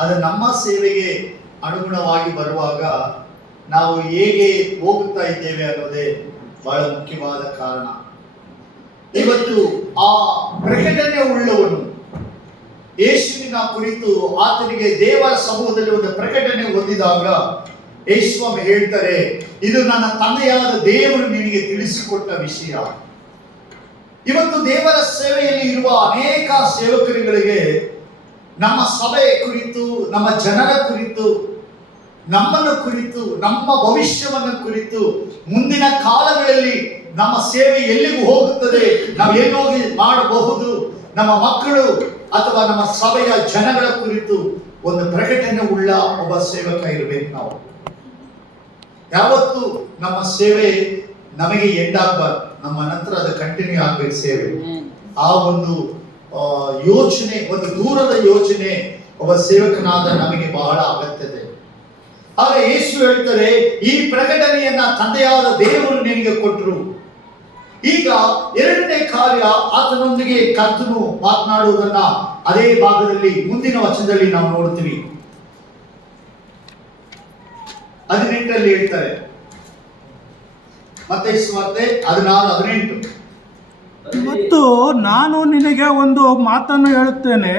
ಅದು ನಮ್ಮ ಸೇವೆಗೆ ಅನುಗುಣವಾಗಿ ಬರುವಾಗ ನಾವು ಹೇಗೆ ಹೋಗುತ್ತಾ ಇದ್ದೇವೆ ಅನ್ನೋದೇ ಬಹಳ ಮುಖ್ಯವಾದ ಕಾರಣ. ಇವತ್ತು ಆ ಪ್ರಕಟಣೆ ಉಳ್ಳವನು ಯೇಸುವಿನ ಕುರಿತು ಆತನಿಗೆ ದೇವರ ಸಮೂಹದಲ್ಲಿ ಒಂದು ಪ್ರಕಟಣೆ ಹೊಂದಿದಾಗ ಯೇಸುಸ್ವಾಮಿ ಹೇಳ್ತಾರೆ, ಇದು ನನ್ನ ತಂದೆಯಾದ ದೇವರು ನಿನಗೆ ತಿಳಿಸಿಕೊಟ್ಟ ವಿಷಯ. ಇವತ್ತು ದೇವರ ಸೇವೆಯಲ್ಲಿ ಇರುವ ಅನೇಕ ಸೇವಕರುಗಳಿಗೆ ನಮ್ಮ ಸಭೆಯ ಕುರಿತು, ನಮ್ಮ ಜನರ ಕುರಿತು, ನಮ್ಮನ್ನು ಕುರಿತು, ನಮ್ಮ ಭವಿಷ್ಯವನ್ನು ಕುರಿತು, ಮುಂದಿನ ಕಾಲಗಳಲ್ಲಿ ನಮ್ಮ ಸೇವೆ ಎಲ್ಲಿಗೂ ಹೋಗುತ್ತದೆ, ನಾವು ಎಲ್ಲೋಗಿ ಮಾಡಬಹುದು, ನಮ್ಮ ಮಕ್ಕಳು ಅಥವಾ ನಮ್ಮ ಸಭೆಯ ಜನಗಳ ಕುರಿತು ಒಂದು ಪ್ರಕಟಣೆ ಉಳ್ಳ ಒಬ್ಬ ಸೇವಕ ಇರಬೇಕು. ನಾವು ಯಾವತ್ತು ನಮ್ಮ ಸೇವೆ ನಮಗೆ ಎಂಡ್ ಆಗಬಾರ್ದು, ನಮ್ಮ ನಂತರ ಅದು ಕಂಟಿನ್ಯೂ ಆಗ್ಬೇಕು ಸೇವೆ. ಆ ಒಂದು ಯೋಚನೆ, ಒಂದು ದೂರದ ಯೋಚನೆ ಒಬ್ಬ ಸೇವಕನಾದ ನಮಗೆ ಬಹಳ ಅಗತ್ಯತೆ. ಆದರೆ ಯೇಸು ಹೇಳ್ತಾರೆ, ಈ ಪ್ರಕಟಣೆಯನ್ನ ತಂದೆಯಾದ ದೇವರು ನಿನಗೆ ಕೊಟ್ಟರು. ಈಗ ಎರಡನೇ ಕಾರ್ಯ, ಆತನೊಂದಿಗೆ ಕರ್ತನು ಮಾತನಾಡುವುದನ್ನ ಅದೇ ಭಾಗದಲ್ಲಿ ಮುಂದಿನ ವಚನದಲ್ಲಿ ನಾವು ನೋಡ್ತೀವಿ. 18ರಲ್ಲಿ ಹೇಳ್ತಾರೆ, ಮತ್ತಾಯ ಸುವಾರ್ತೆ 16:18. ಮತ್ತು ನಾನು ನಿನಗೆ ಒಂದು ಮಾತನ್ನು ಹೇಳುತ್ತೇನೆ,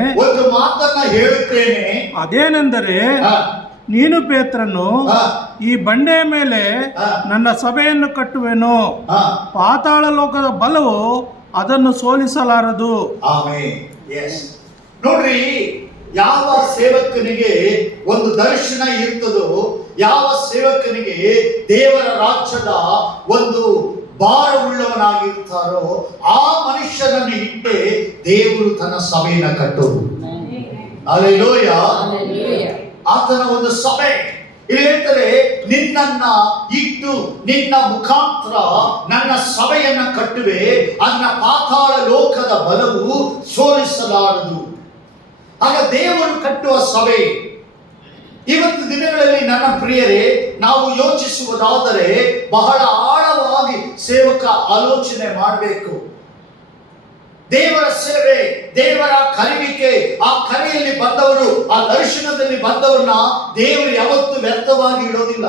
ಅದೇನೆಂದರೆ ನೀನು ಪೇತ್ರನು, ಈ ಬಂಡೆಯ ಮೇಲೆ ನನ್ನ ಸಭೆಯನ್ನು ಕಟ್ಟುವೆನು, ಪಾತಾಳ ಲೋಕದ ಬಲವು ಅದನ್ನು ಸೋಲಿಸಲಾರದು. ನೋಡ್ರಿ, ಯಾವ ಸೇವಕನಿಗೆ ಒಂದು ದರ್ಶನ ಇರ್ತದೋ, ಯಾವ ಸೇವಕನಿಗೆ ದೇವರ ರಾಜ್ಯದ ಒಂದು ಭಾರವುಳ್ಳವನಾಗಿರ್ತಾರೋ ಆ ಮನುಷ್ಯನನ್ನು ಇಟ್ಟೆ ದೇವರು ತನ್ನ ಸಭೆಯನ್ನು ಕಟ್ಟೋದು. ಹಲ್ಲೆಲೂಯಾ. ಆತನ ಒಂದು ಸಭೆ ಇಲ್ಲಿ ಹೇಳ್ತಾರೆ, ನಿನ್ನನ್ನ ಇಟ್ಟು ನಿನ್ನ ಮುಖಾಂತರ ನನ್ನ ಸಭೆಯನ್ನ ಕಟ್ಟುವೆ, ಅದನ್ನ ಪಾತಾಳ ಲೋಕದ ಬಲವು ಸೋಲಿಸಲಾರದು. ಆಗ ದೇವರು ಕಟ್ಟುವ ಸಭೆ. ಇವತ್ತು ದಿನಗಳಲ್ಲಿ ನನ್ನ ಪ್ರಿಯರೇ, ನಾವು ಯೋಚಿಸುವುದಾದರೆ ಬಹಳ ಆಳವಾಗಿ ಸೇವಕ ಆಲೋಚನೆ ಮಾಡಬೇಕು. ದೇವರ ಸೇವೆ, ದೇವರ ಕರೆಯುವಿಕೆ, ಆ ಕರೆಯಲ್ಲಿ ಬಂದವರು, ಆ ದರ್ಶನದಲ್ಲಿ ಬಂದವರನ್ನ ದೇವರು ಯಾವತ್ತೂ ವ್ಯರ್ಥವಾಗಿ ಇಡೋದಿಲ್ಲ.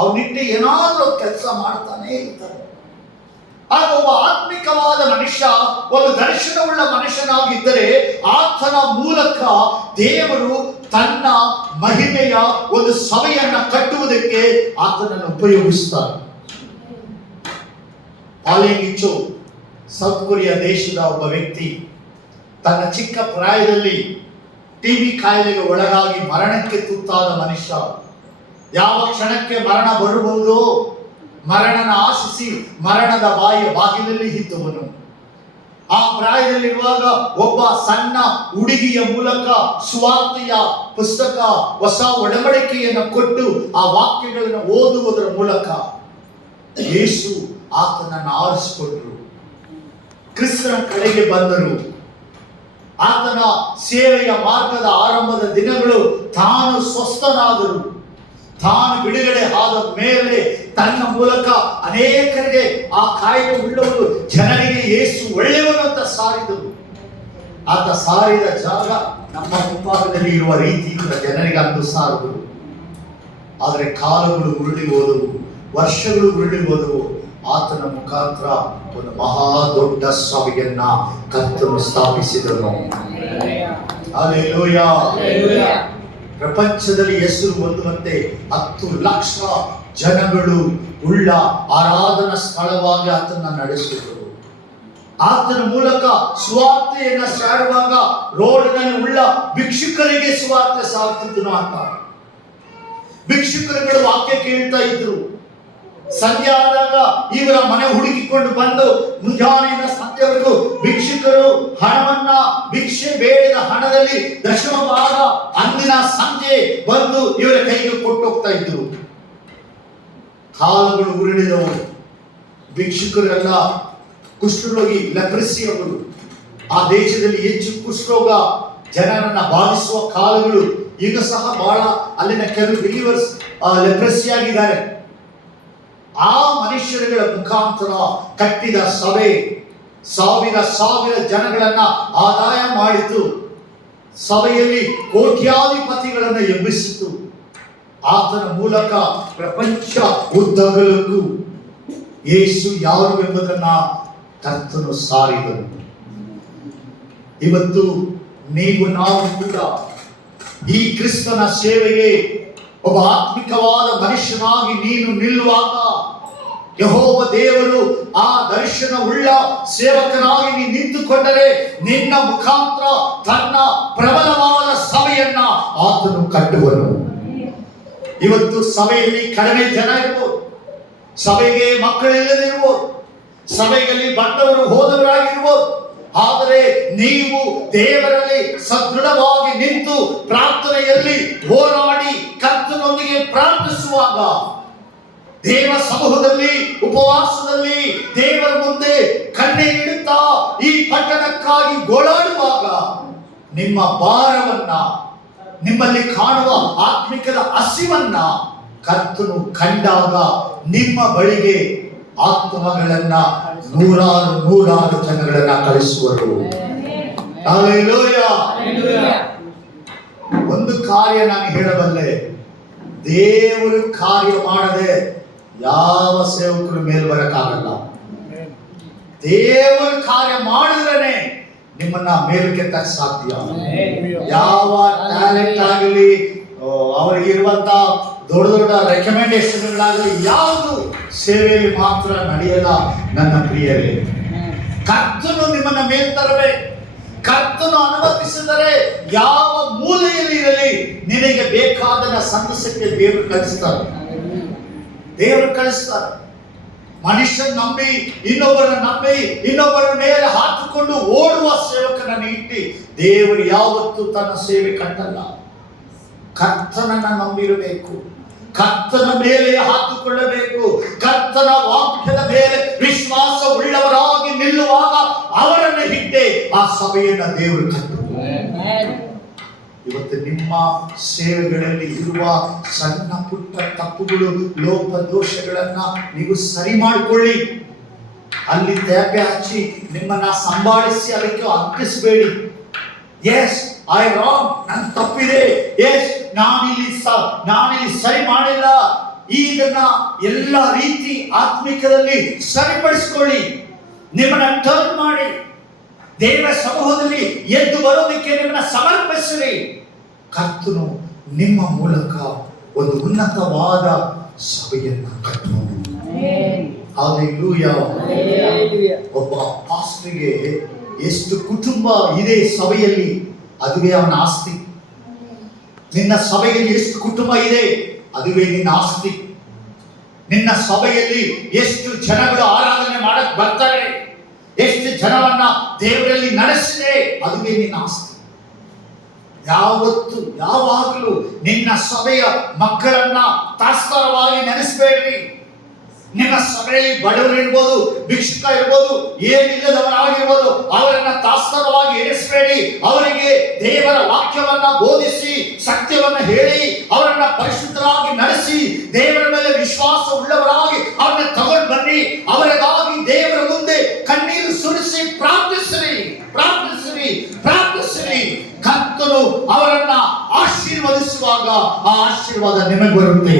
ಅವನಿಟ್ಟು ಏನಾದರೂ ಕೆಲಸ ಮಾಡ್ತಾನೆ ಇರ್ತಾರೆ. ಆಗ ಒಬ್ಬ ಆತ್ಮಿಕವಾದ ಮನುಷ್ಯ, ಒಂದು ದರ್ಶನವುಳ್ಳ ಮನುಷ್ಯನಾಗಿದ್ದರೆ ಆತನ ಮೂಲಕ ದೇವರು ತನ್ನ ಮಹಿಮೆಯ ಒಂದು ಸಭೆಯನ್ನ ಕಟ್ಟುವುದಕ್ಕೆ ಆತನನ್ನು ಉಪಯೋಗಿಸ್ತಾರೆ. ಆಲೆಂಗಿಚ್ಚು ಸೌತ್ ಕೊರಿಯಾ ದೇಶದ ಒಬ್ಬ ವ್ಯಕ್ತಿ ತನ್ನ ಚಿಕ್ಕ ಪ್ರಾಯದಲ್ಲಿ ಟಿಬಿ ಕಾಯಿಲೆಗೆ ಒಳಗಾಗಿ ಮರಣಕ್ಕೆ ತುತ್ತಾದ ಮನುಷ್ಯ. ಯಾವ ಕ್ಷಣಕ್ಕೆ ಮರಣ ಬರಬಹುದು, ಮರಣನ ಆಶಿಸಿ ಮರಣದ ಬಾಗಿಲಲ್ಲಿ ಇದ್ದವನು. ಆ ಪ್ರಾಯದಲ್ಲಿರುವಾಗ ಒಬ್ಬ ಸಣ್ಣ ಹುಡುಗಿಯ ಮೂಲಕ ಸುವಾರ್ತೆಯ ಪುಸ್ತಕ, ಹೊಸ ಒಡಂಬಡಿಕೆಯನ್ನು ಕೊಟ್ಟು ಆ ವಾಕ್ಯಗಳನ್ನು ಓದುವುದರ ಮೂಲಕ ಯೇಸು ಆತನನ್ನು ಆರಿಸಿಕೊಂಡರು, ಕ್ರಿಸ್ತನ ಕಡೆಗೆ ಬಂದರು. ಆತನ ಸೇವೆಯ ಮಾರ್ಗದ ಆರಂಭದ ದಿನಗಳು ತಾನು ಸ್ವಸ್ಥನಾದರು. ತಾನು ಬಿಡುಗಡೆ ಆದ ಮೇಲೆ ತನ್ನ ಮೂಲಕ ಅನೇಕರಿಗೆ ಆ ಕಾಯಿಲೆ ಉಳ್ಳವರು ಜನರಿಗೆ ಯೇಸು ಒಳ್ಳೆಯವನು ಅಂತ ಸಾರಿದರು. ಆತ ಸಾರಿದ ಜಾಗ ನಮ್ಮ ಮುಂಭಾಗದಲ್ಲಿ ಇರುವ ರೀತಿಯಿಂದ ಜನರಿಗೆ ಅಂದು ಸಾರಿದರು. ಆದರೆ ಕಾಲಗಳು ಉರುಳಿ ಹೋದವು, ವರ್ಷಗಳು ಉರುಳಿ ಹೋದವು. ಆತನ ಮುಖಾಂತರ ಒಂದು ಮಹಾ ದೊಡ್ಡ ಸಭೆಯನ್ನ ಕರ್ತನು ಸ್ಥಾಪಿಸಿದನು. ಹಲ್ಲೆಲೂಯಾ. ಪ್ರಪಂಚದಲ್ಲಿ ಹೆಸರು ಹೊಂದುವಂತೆ 10 ಲಕ್ಷ ಜನಗಳು ಉಳ್ಳ ಆರಾಧನಾ ಸ್ಥಳವಾಗಿ ಆತನ ನಡೆಸಿದರು. ಆತನ ಮೂಲಕ ಸುವಾರ್ತೆಯನ್ನ ಸಾರುವಾಗ ರೋಡ್ನಲ್ಲಿ ಉಳ್ಳ ಭಿಕ್ಷುಕರಿಗೆ ಸುವಾರ್ತೆ ಸಾರ್ತಿದ್ದನು. ಆತ ಭಿಕ್ಷುಕರುಗಳು ವಾಕ್ಯ ಕೇಳ್ತಾ ಇದ್ರು. ಸಂಜೆ ಆದಾಗ ಇವರ ಮನೆ ಹುಡುಕಿಕೊಂಡು ಬಂದು ಮುಂಜಾನೆಯಿಂದ ಸಂಜೆವರೆಗೂ ಭಿಕ್ಷುಕರು ಹಣವನ್ನ, ಭಿಕ್ಷೆ ಬೇಡದ ಹಣದಲ್ಲಿ ದಶಮ ಭಾಗ ಅಂದಿನ ಸಂಜೆ ಬಂದು ಇವರ ಕೈಗೆ ಕೊಟ್ಟು ಹೋಗ್ತಾ ಇದ್ರು. ಕಾಲಗಳು ಉರುಳಿದವು. ಭಿಕ್ಷುಕರೆಲ್ಲ ಕುಷ್ಠರೋಗಿ, ಲೆಪ್ರಸಿಯವರು. ಆ ದೇಶದಲ್ಲಿ ಹೆಚ್ಚು ಕುಷ್ಠರೋಗ ಜನರನ್ನ ಬಾಧಿಸುವ ಕಾಲಗಳು. ಈಗ ಸಹ ಬಹಳ ಅಲ್ಲಿನ ಕೆಲವು ಬಿಲೀವರ್ಸ್ ಲೆಪ್ರಸಿಯಾಗಿದ್ದಾರೆ. ಆ ಮನುಷ್ಯರುಗಳ ಮುಖಾಂತರ ಕಟ್ಟಿದ ಸಭೆ ಸಾವಿರ ಜನಗಳನ್ನ ಆದಾಯ ಮಾಡಿತು. ಸಭೆಯಲ್ಲಿ ಕೋಟ್ಯಾಧಿಪತಿ ಆತನನ್ನು ಎಬ್ಬಿಸಿತು. ಆತನ ಮೂಲಕ ಪ್ರಪಂಚ ಉದ್ದಗಲಕ್ಕೂ ಯೇಸು ಯಾರು ಎಂಬುದನ್ನ ಕರ್ತನು ಸಾರಿದನು. ಇವತ್ತು ನೀವು ನಾವು ಕೂಡ ಈ ಕ್ರಿಸ್ತನ ಸೇವೆಗೆ ಒಬ್ಬ ಆತ್ಮಿಕವಾದ ಮನುಷ್ಯನಾಗಿ ನೀನು ನಿಲ್ಲುವಾಗ ಯೆಹೋವ ದೇವರು ಆ ದರ್ಶನ ಉಳ್ಳ ಸೇವಕನಾಗಿ ನೀನು ನಿಂತುಕೊಂಡರೆ ನಿನ್ನ ಮುಖಾಂತರ ತನ್ನ ಪ್ರಬಲವಾದ ಸಭೆಯನ್ನ ಆತನು ಕಟ್ಟುವನು. ಇವತ್ತು ಸಭೆಯಲ್ಲಿ ಕಡಿಮೆ ಜನ ಇರ್ಬೋದು, ಸಭೆಗೆ ಮಕ್ಕಳಿಲ್ಲದಿರ್ಬೋದು, ಸಭೆಯಲ್ಲಿ ಬಂದವರು ಹೋದವರಾಗಿರ್ಬೋದು. ಆದರೆ ನೀವು ದೇವರಲ್ಲಿ ಸದೃಢವಾಗಿ ನಿಂತು ಪ್ರಾರ್ಥನೆಯಲ್ಲಿ ಹೋರಾಡಿ ಕರ್ತನೊಂದಿಗೆ ಪ್ರಾರ್ಥಿಸುವಾಗ, ದೇವ ಸಮೂಹದಲ್ಲಿ ಉಪವಾಸದಲ್ಲಿ ದೇವರ ಮುಂದೆ ಕಣ್ಣೀರಿಡುತ್ತಾ ಈ ಪಟ್ಟಣಕ್ಕಾಗಿ ಗೋಳಾಡುವಾಗ ನಿಮ್ಮ ಭಾರವನ್ನ, ನಿಮ್ಮಲ್ಲಿ ಕಾಣುವ ಆತ್ಮಿಕದ ಹಸಿವನ್ನ ಕರ್ತನು ಕಂಡಾಗ ನಿಮ್ಮ ಬಳಿಗೆ ಆತ್ಮಗಳನ್ನ ನೂರಾರು ಜನಗಳನ್ನ ಕಳಿಸುವರು. ಹಲ್ಲೆಲೂಯಾ. ಒಂದು ಕಾರ್ಯ ನಾನು ಹೇಳಬಲ್ಲೆ, ದೇವರು ಕಾರ್ಯ ಮಾಡದೆ ಯಾವ ಸೇವಕರು ಮೇಲ್ ಬರಕ್ಕಾಗಲ್ಲ. ದೇವರು ಕಾರ್ಯ ಮಾಡಿದ್ರೇನೆ ನಿಮ್ಮನ್ನ ಮೇಲಕ್ಕೆತ್ತಕ್ಕೆ ಸಾಧ್ಯ. ಯಾವ ಟ್ಯಾಲೆಂಟ್ ಆಗಲಿ, ಅವರಿಗಿರುವಂತ ದೊಡ್ಡ ದೊಡ್ಡ ರೆಕಮೆಂಡೇಶನ್ಗಳಾಗಲಿ ಯಾವುದು ಸೇವೆಯಲ್ಲಿ ಮಾತ್ರ ನಡೆಯಲ್ಲ. ನನ್ನ ಪ್ರಿಯರೇ, ಕರ್ತನು ನಿಮ್ಮನ್ನ ಮೇಲ್ ತರಬೇಕು. ಕರ್ತನು ಅನುಮತಿಸಿದರೆ ಯಾವ ಮೂಲೆಯಲ್ಲಿ ಇರಲಿ ನಿನಗೆ ಬೇಕಾದ ಸಂತಸಕ್ಕೆ ದೇವರು ಕಳಿಸ್ತಾರೆ. ಮನುಷ್ಯನ ನಂಬಿ ಇನ್ನೊಬ್ಬರ ಮೇಲೆ ಹಾಕಿಕೊಂಡು ಓಡುವ ಸೇವಕನನ್ನು ಇಟ್ಟು ದೇವರು ಯಾವತ್ತೂ ತನ್ನ ಸೇವೆ ಕಟ್ಟಲ್ಲ. ಕರ್ತನನ್ನ ನಂಬಿರಬೇಕು, ಕರ್ತನ ಮೇಲೆ ಹಾಕಿಕೊಳ್ಳಬೇಕು, ಕರ್ತನ ವಾಕ್ಯದ ಮೇಲೆ ವಿಶ್ವಾಸ ಉಳ್ಳವರಾಗಿ ನಿಲ್ಲುವಾಗ ಅವರನ್ನು ಹಿಡ್ಡೆ ಆ ಸಭೆಯನ್ನ ದೇವರು ಕಟ್ಟುತ್ತಾರೆ. ಇವತ್ತು ನಿಮ್ಮ ಸೇವೆಗಳಲ್ಲಿ ಇರುವ ಸಣ್ಣ ಪುಟ್ಟ ತಪ್ಪುಗಳು, ಲೋಪ ದೋಷಗಳನ್ನ ನೀವು ಸರಿ ಮಾಡಿಕೊಳ್ಳಿ. ಅಲ್ಲಿ ತೇಪೆ ಹಚ್ಚಿ ನಿಮ್ಮನ್ನ ಸಂಭಾಳಿಸಿ ಅದಕ್ಕೆ ಅಂಟಿಸಬೇಡಿ. ಎಸ್ ಐ ರಾಂಗ್, ನನ್ನ ತಪ್ಪಿದೆ, ಎಸ್ ನಾನಿಲ್ಲಿ ಸರಿ ಮಾಡಿಲ್ಲ. ಇದನ್ನ ಎಲ್ಲ ರೀತಿ ಆತ್ಮಿಕದಲ್ಲಿ ಸರಿಪಡಿಸಿಕೊಳ್ಳಿ. ನಿಮ್ಮನ್ನ ಟರ್ನ್ ಮಾಡಿ ದೇವರ ಸಮೂಹದಲ್ಲಿ ಎದ್ದು ಬರೋದಕ್ಕೆ ನಿಮ್ಮನ್ನ ಸಮರ್ಪಿಸಿರಿ. ಕರ್ತನು ನಿಮ್ಮ ಮೂಲಕ ಒಂದು ಉನ್ನತವಾದ ಸಭೆಯನ್ನ ಕಟ್ಟುವನು. ಹಲ್ಲೆಲೂಯಾ. ಒಬ್ಬ ಪಾಸ್ಟರ್ಗೆ ಎಷ್ಟು ಕುಟುಂಬ ಇದೆ ಸಭೆಯಲ್ಲಿ, ಅದುವೇ ಅವನ ಆಸ್ತಿ. ನಿನ್ನ ಸಭೆಯಲ್ಲಿ ಎಷ್ಟು ಕುಟುಂಬ ಇದೆ, ಅದುವೇ ನಿನ್ನ ಆಸ್ತಿ. ನಿನ್ನ ಸಭೆಯಲ್ಲಿ ಎಷ್ಟು ಜನಗಳು ಆರಾಧನೆ ಮಾಡಕ್ ಬರ್ತಾರೆ, ಎಷ್ಟು ಜನವನ್ನ ದೇವರಲ್ಲಿ ನಡೆಸಿದೆ, ಅದುವೇ ನಿನ್ನ ಆಸ್ತಿ. ಯಾವಾಗಲೂ ನಿನ್ನ ಸಭೆಯ ಮಕ್ಕಳನ್ನ ತಾತ್ಸಾರವಾಗಿ ನೆನೆಸಬೇಡ್ರಿ. ನಿಮ್ಮ ಸಭೆಯಲ್ಲಿ ಬಡವರು ಇರ್ಬೋದು, ಭಿಕ್ಷುಕ ಇರ್ಬೋದು, ಏನಿಲ್ಲದವರಾಗಿರ್ಬೋದು, ಅವರನ್ನ ತಾತ್ಸಾರವಾಗಿ ಎಣಿಸಬೇಡಿ. ಅವರಿಗೆ ದೇವರ ವಾಕ್ಯವನ್ನ ಬೋಧಿಸಿ, ಸತ್ಯವನ್ನ ಹೇಳಿ, ಅವರನ್ನ ಪರಿಶುದ್ಧರಾಗಿ ನಡೆಸಿ, ದೇವರ ಮೇಲೆ ವಿಶ್ವಾಸ ಉಳ್ಳವರಾಗಿ ಅವರನ್ನ ತಗೊಂಡು ಬನ್ನಿ. ಅವರಿಗಾಗಿ ದೇವರ ಮುಂದೆ ಕಣ್ಣೀರು ಸುರಿಸಿ ಪ್ರಾರ್ಥಿಸಿರಿ. ಕರ್ತನು ಅವರನ್ನ ಆಶೀರ್ವದಿಸುವಾಗ ಆ ಆಶೀರ್ವಾದ ನಿಮಗೆ ಬರುತ್ತೆ.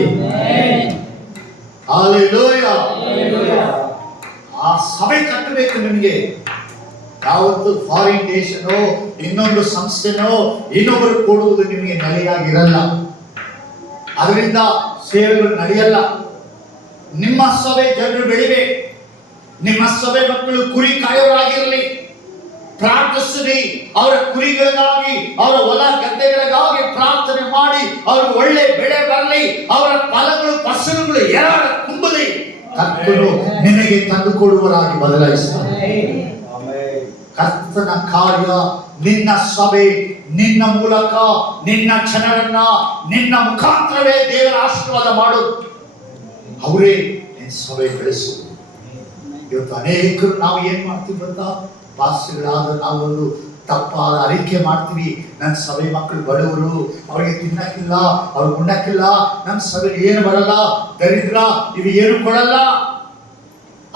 ಹಲ್ಲೆಲೂಯಾ. ಆ ಸಭೆ ಕಟ್ಟಬೇಕು. ನಿಮಗೆ ಯಾವತ್ತು ಫಾರಿನ್ ದೇಶನೋ ಇನ್ನೊಂದು ಸಂಸ್ಥೆನೋ ಇನ್ನೊಬ್ಬರು ಕೊಡುವುದು ನಿಮಗೆ ನೆಲೆಯಾಗಿರಲ್ಲ. ಅದರಿಂದ ಸೇವೆಗಳು ನಡೆಯಲ್ಲ. ನಿಮ್ಮ ಸಭೆ ಜನರು ಬೆಳಿಬೇಕು. ನಿಮ್ಮ ಸಭೆ ಮಕ್ಕಳು ಕುರಿ ಕಾಯೋರಾಗಿರಲಿ. ಪ್ರಾರ್ಥಿಸಿರಿ. ಅವರ ಕುರಿಗಳಿಗಾಗಿ, ಅವರ ಹೊಲ ಗದ್ದೆಗಳಿಗಾಗಿ ಪ್ರಾರ್ಥನೆ ಮಾಡಿ ಅವ್ರಿಗೆ ಒಳ್ಳೆ ಬೆಳೆ ಬರಲಿ, ಅವರ ಫಸಲುಗಳು ಏರಾಳ ತುಂಬಲಿ. ಕರ್ತನು ನಿನಗೆ ತಂದುಕೊಡುವರಾಗಿ ಬದಲಾಯಿಸ್ತಾನೆ. ಕರ್ತನ ಕಾರ್ಯ ನಿನ್ನ ಸಭೆ, ನಿನ್ನ ಮೂಲಕ, ನಿನ್ನ ಜನರನ್ನ, ನಿನ್ನ ಮುಖಾಂತರವೇ ದೇವರ ಆಶೀರ್ವಾದ ಮಾಡೋದು. ಅವರೇ ನಿನ್ನ ಸಭೆ ಬೆಳೆಸುವುದು. ಇವತ್ತು ಅನೇಕರು ನಾವು ಏನ್ ಮಾಡ್ತೀವಿ ಗೊತ್ತಾ? ಪಾಸ್ಟರ್ಗಳಾದ ನಾವೊಂದು ತಪ್ಪಾದ ಅರಿಕೆ ಮಾಡ್ತೀವಿ. ನನ್ನ ಸಭೆ ಮಕ್ಕಳು ಬಡವರು, ಅವ್ರಿಗೆ ತಿನ್ನಕ್ಕಿಲ್ಲ, ಅವ್ರಿಗೆ ಉಣ್ಣಕ್ಕಿಲ್ಲ, ನನ್ನ ಸಭೆಗೆ ಏನು ಬರಲ್ಲ, ದರಿದ್ರ, ಇವು ಏನು ಕೊಡಲ್ಲ.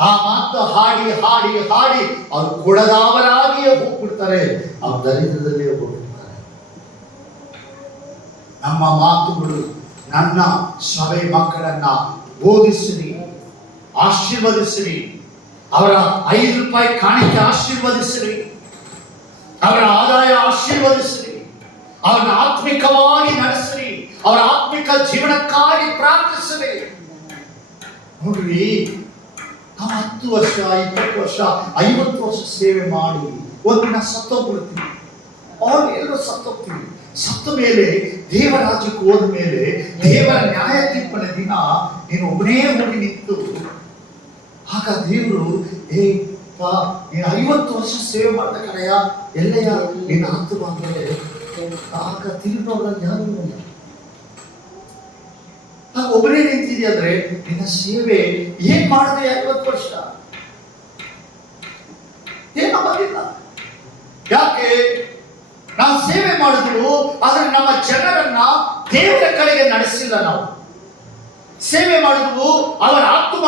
ಆ ಮಾತು ಹಾಡಿ ಹಾಡಿ ಹಾಡಿ ಅವ್ರು ಕೊಡದವರಾಗಿಯೇ ಹೋಗ್ಬಿಡ್ತಾರೆ. ಅವ್ರ ದರಿದ್ರದಲ್ಲಿಯೇ ಹೋಗ್ಬಿಡ್ತಾರೆ. ನಮ್ಮ ಮಾತುಗಳು ನನ್ನ ಸಭೆ ಮಕ್ಕಳನ್ನ ಬೋಧಿಸಿರಿ, ಆಶೀರ್ವದಿಸಿರಿ. ಅವರ 5 ರೂಪಾಯಿ ಕಾಣಿಕೆ ಆಶೀರ್ವದಿಸಿರಿ, ಅವರ ಆದಾಯ ಆಶೀರ್ವದಿಸಿರಿ, ಅವರನ್ನ ಆತ್ಮಿಕವಾಗಿ ನಡೆಸಿರಿ, ಅವರ ಆತ್ಮಿಕ ಜೀವನಕ್ಕಾಗಿ ಪ್ರಾರ್ಥಿಸಿರಿ. ನೋಡ್ರಿ, ನಾವು 10 ವರ್ಷ 20 ವರ್ಷ 50 ವರ್ಷ ಸೇವೆ ಮಾಡಿ ಒಂದಿನ ಸತ್ತೋಗ್ಬಿಡ್ತೀವಿ. ಎಲ್ಲರೂ ಸತ್ತೋಗ್ತೀವಿ. ಸತ್ತ ಮೇಲೆ ದೇವರ ರಾಜ್ಯಕ್ಕೆ ಹೋದ ಮೇಲೆ ದೇವರ ನ್ಯಾಯ ತೀರ್ಪನ ದಿನ ನೀನು ಒಬ್ಬನೇ ಹೋಗಿ ನಿಂತು, ಆಗ ದೇವರು ನೀನು 50 ವರ್ಷ ಸೇವೆ ಮಾಡಿದ ಕಡೆಯ ಎಲ್ಲೆಯ ನೀನು ಹತ್ತು ಬಂದರೆ ಆಗ ತಿರುಗೋದ್ರಲ್ಲಿ ಯಾರು ಇಲ್ಲ. ಆಗ ಒಬ್ಬನೇ ನಿಂತಿದ್ಯಾ ಅಂದ್ರೆ ನಿನ್ನ ಸೇವೆ ಏನ್ ಮಾಡಿದೆ? 50 ವರ್ಷ ಏನೋ ಬಂದಿಲ್ಲ. ಯಾಕೆ? ನಾವು ಸೇವೆ ಮಾಡಿದ್ರು, ಆದ್ರೆ ನಮ್ಮ ಜನರನ್ನ ದೇವರ ಕಡೆಗೆ ನಡೆಸಿಲ್ಲ. ನಾವು ಸೇವೆ ಮಾಡಿದ್ರು, ಅವರ ಆತ್ಮ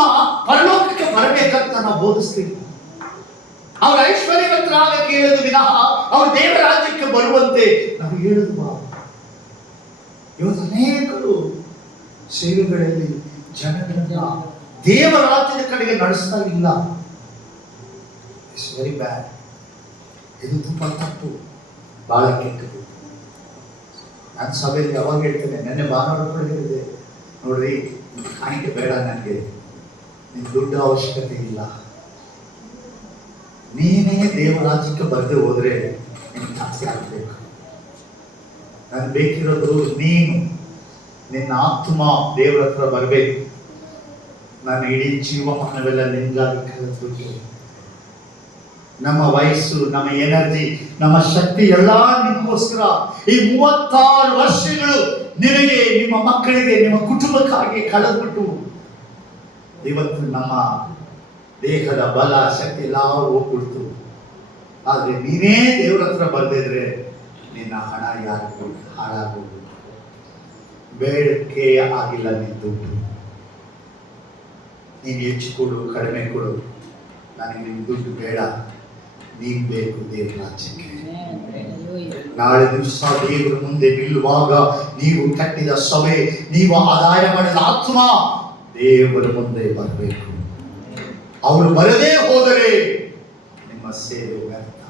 ಪರಲೋಕಕ್ಕೆ ಬರಬೇಕಂತ ನಾವು ಬೋಧಿಸ್ತೀವಿ. ಅವರ ಐಶ್ವರ್ಯವಂತರಾಗಕ್ಕೆ ಹೇಳುದು ವಿನಃ ಅವರು ದೇವರ ರಾಜ್ಯಕ್ಕೆ ಬರುವಂತೆ ನಾವು ಹೇಳುದು. ಇವತ್ತು ಅನೇಕರು ಸೇವೆಗಳಲ್ಲಿ ಜನರನ್ನ ದೇವರ ರಾಜ್ಯದ ಕಡೆಗೆ ನಡೆಸ್ತಾ ಇಲ್ಲ. It's very bad. ಇದು ತುಂಬಾ ತಪ್ಪು, ಬಹಳ ಕೆಟ್ಟದು. ನಾನು ಸಭೆಯಲ್ಲಿ ಯಾವಾಗ ಹೇಳ್ತೇನೆ, ನೆನ್ನೆ ಭಾನುವಾರ ಕೂಡ ಹೇಳಿದೆ, ನೋಡ್ರಿ ಕಾಣಿಕೆ ಬೇಡ, ನನಗೆ ನಿನ್ ದುಡ್ಡು ಅವಶ್ಯಕತೆ ಇಲ್ಲ. ನೀನೇ ದೇವರಾಜ್ಯಕ್ಕೆ ಬರದೆ ಹೋದ್ರೆ ನಿನ್ಗೆ ಜಾಸ್ತಿ ಆಗ್ಬೇಕು. ನನ್ಗೆ ಬೇಕಿರೋದು ನೀನು, ನಿನ್ನ ಆತ್ಮ ದೇವರ ಹತ್ರ ಬರಬೇಕು. ನಾನು ಇಡೀ ಜೀವಮಾನವೆಲ್ಲ ನಿನ್ಗಾಗಿ ಕಲಿತು, ನಮ್ಮ ವಯಸ್ಸು, ನಮ್ಮ ಎನರ್ಜಿ, ನಮ್ಮ ಶಕ್ತಿ ಎಲ್ಲ ನಿಮಗೋಸ್ಕರ ಈ 36 ವರ್ಷಗಳು ನಿನಗೆ, ನಿಮ್ಮ ಮಕ್ಕಳಿಗೆ, ನಿಮ್ಮ ಕುಟುಂಬಕ್ಕಾಗಿ ಕಳೆದ್ಬಿಟ್ಟು ಇವತ್ತು ನಮ್ಮ ದೇಹದ ಬಲ ಶಕ್ತಿ ಎಲ್ಲ ಹೋಗ್ಬಿಡ್ತು. ಆದ್ರೆ ನೀನೇ ದೇವರ ಹತ್ರ ಬರ್ದಿದ್ರೆ ನಿನ್ನ ಹಣ ಯಾರಿಗೂ ಹಾಳಾಗೋದು. ಬೇಡಕ್ಕೆ ಆಗಿಲ್ಲ ನಿನ್ನ ದುಡ್ಡು. ನೀನು ಹೆಚ್ಚು ಕೊಡು, ಕಡಿಮೆ ಕೊಡು, ನನಗೆ ನಿನ್ನ ದುಡ್ಡು ಬೇಡ, ನೀನ್ ಬೇಕು ದೇವರ ರಾಜ್ಯಕ್ಕೆ. ನಾಳೆ ದಿವಸ ದೇವರ ಮುಂದೆ ನಿಲ್ಲುವಾಗ ನೀವು ಕಟ್ಟಿದ ಸಭೆ, ನೀವು ಆದಾಯ ಮಾಡಿದ ಆತ್ಮ ದೇವರ ಮುಂದೆ ಬರಬೇಕು. ಅವರು ಬರದೇ ಹೋದರೆ ನಿಮ್ಮ ಸೇವೆ ವ್ಯರ್ಥ,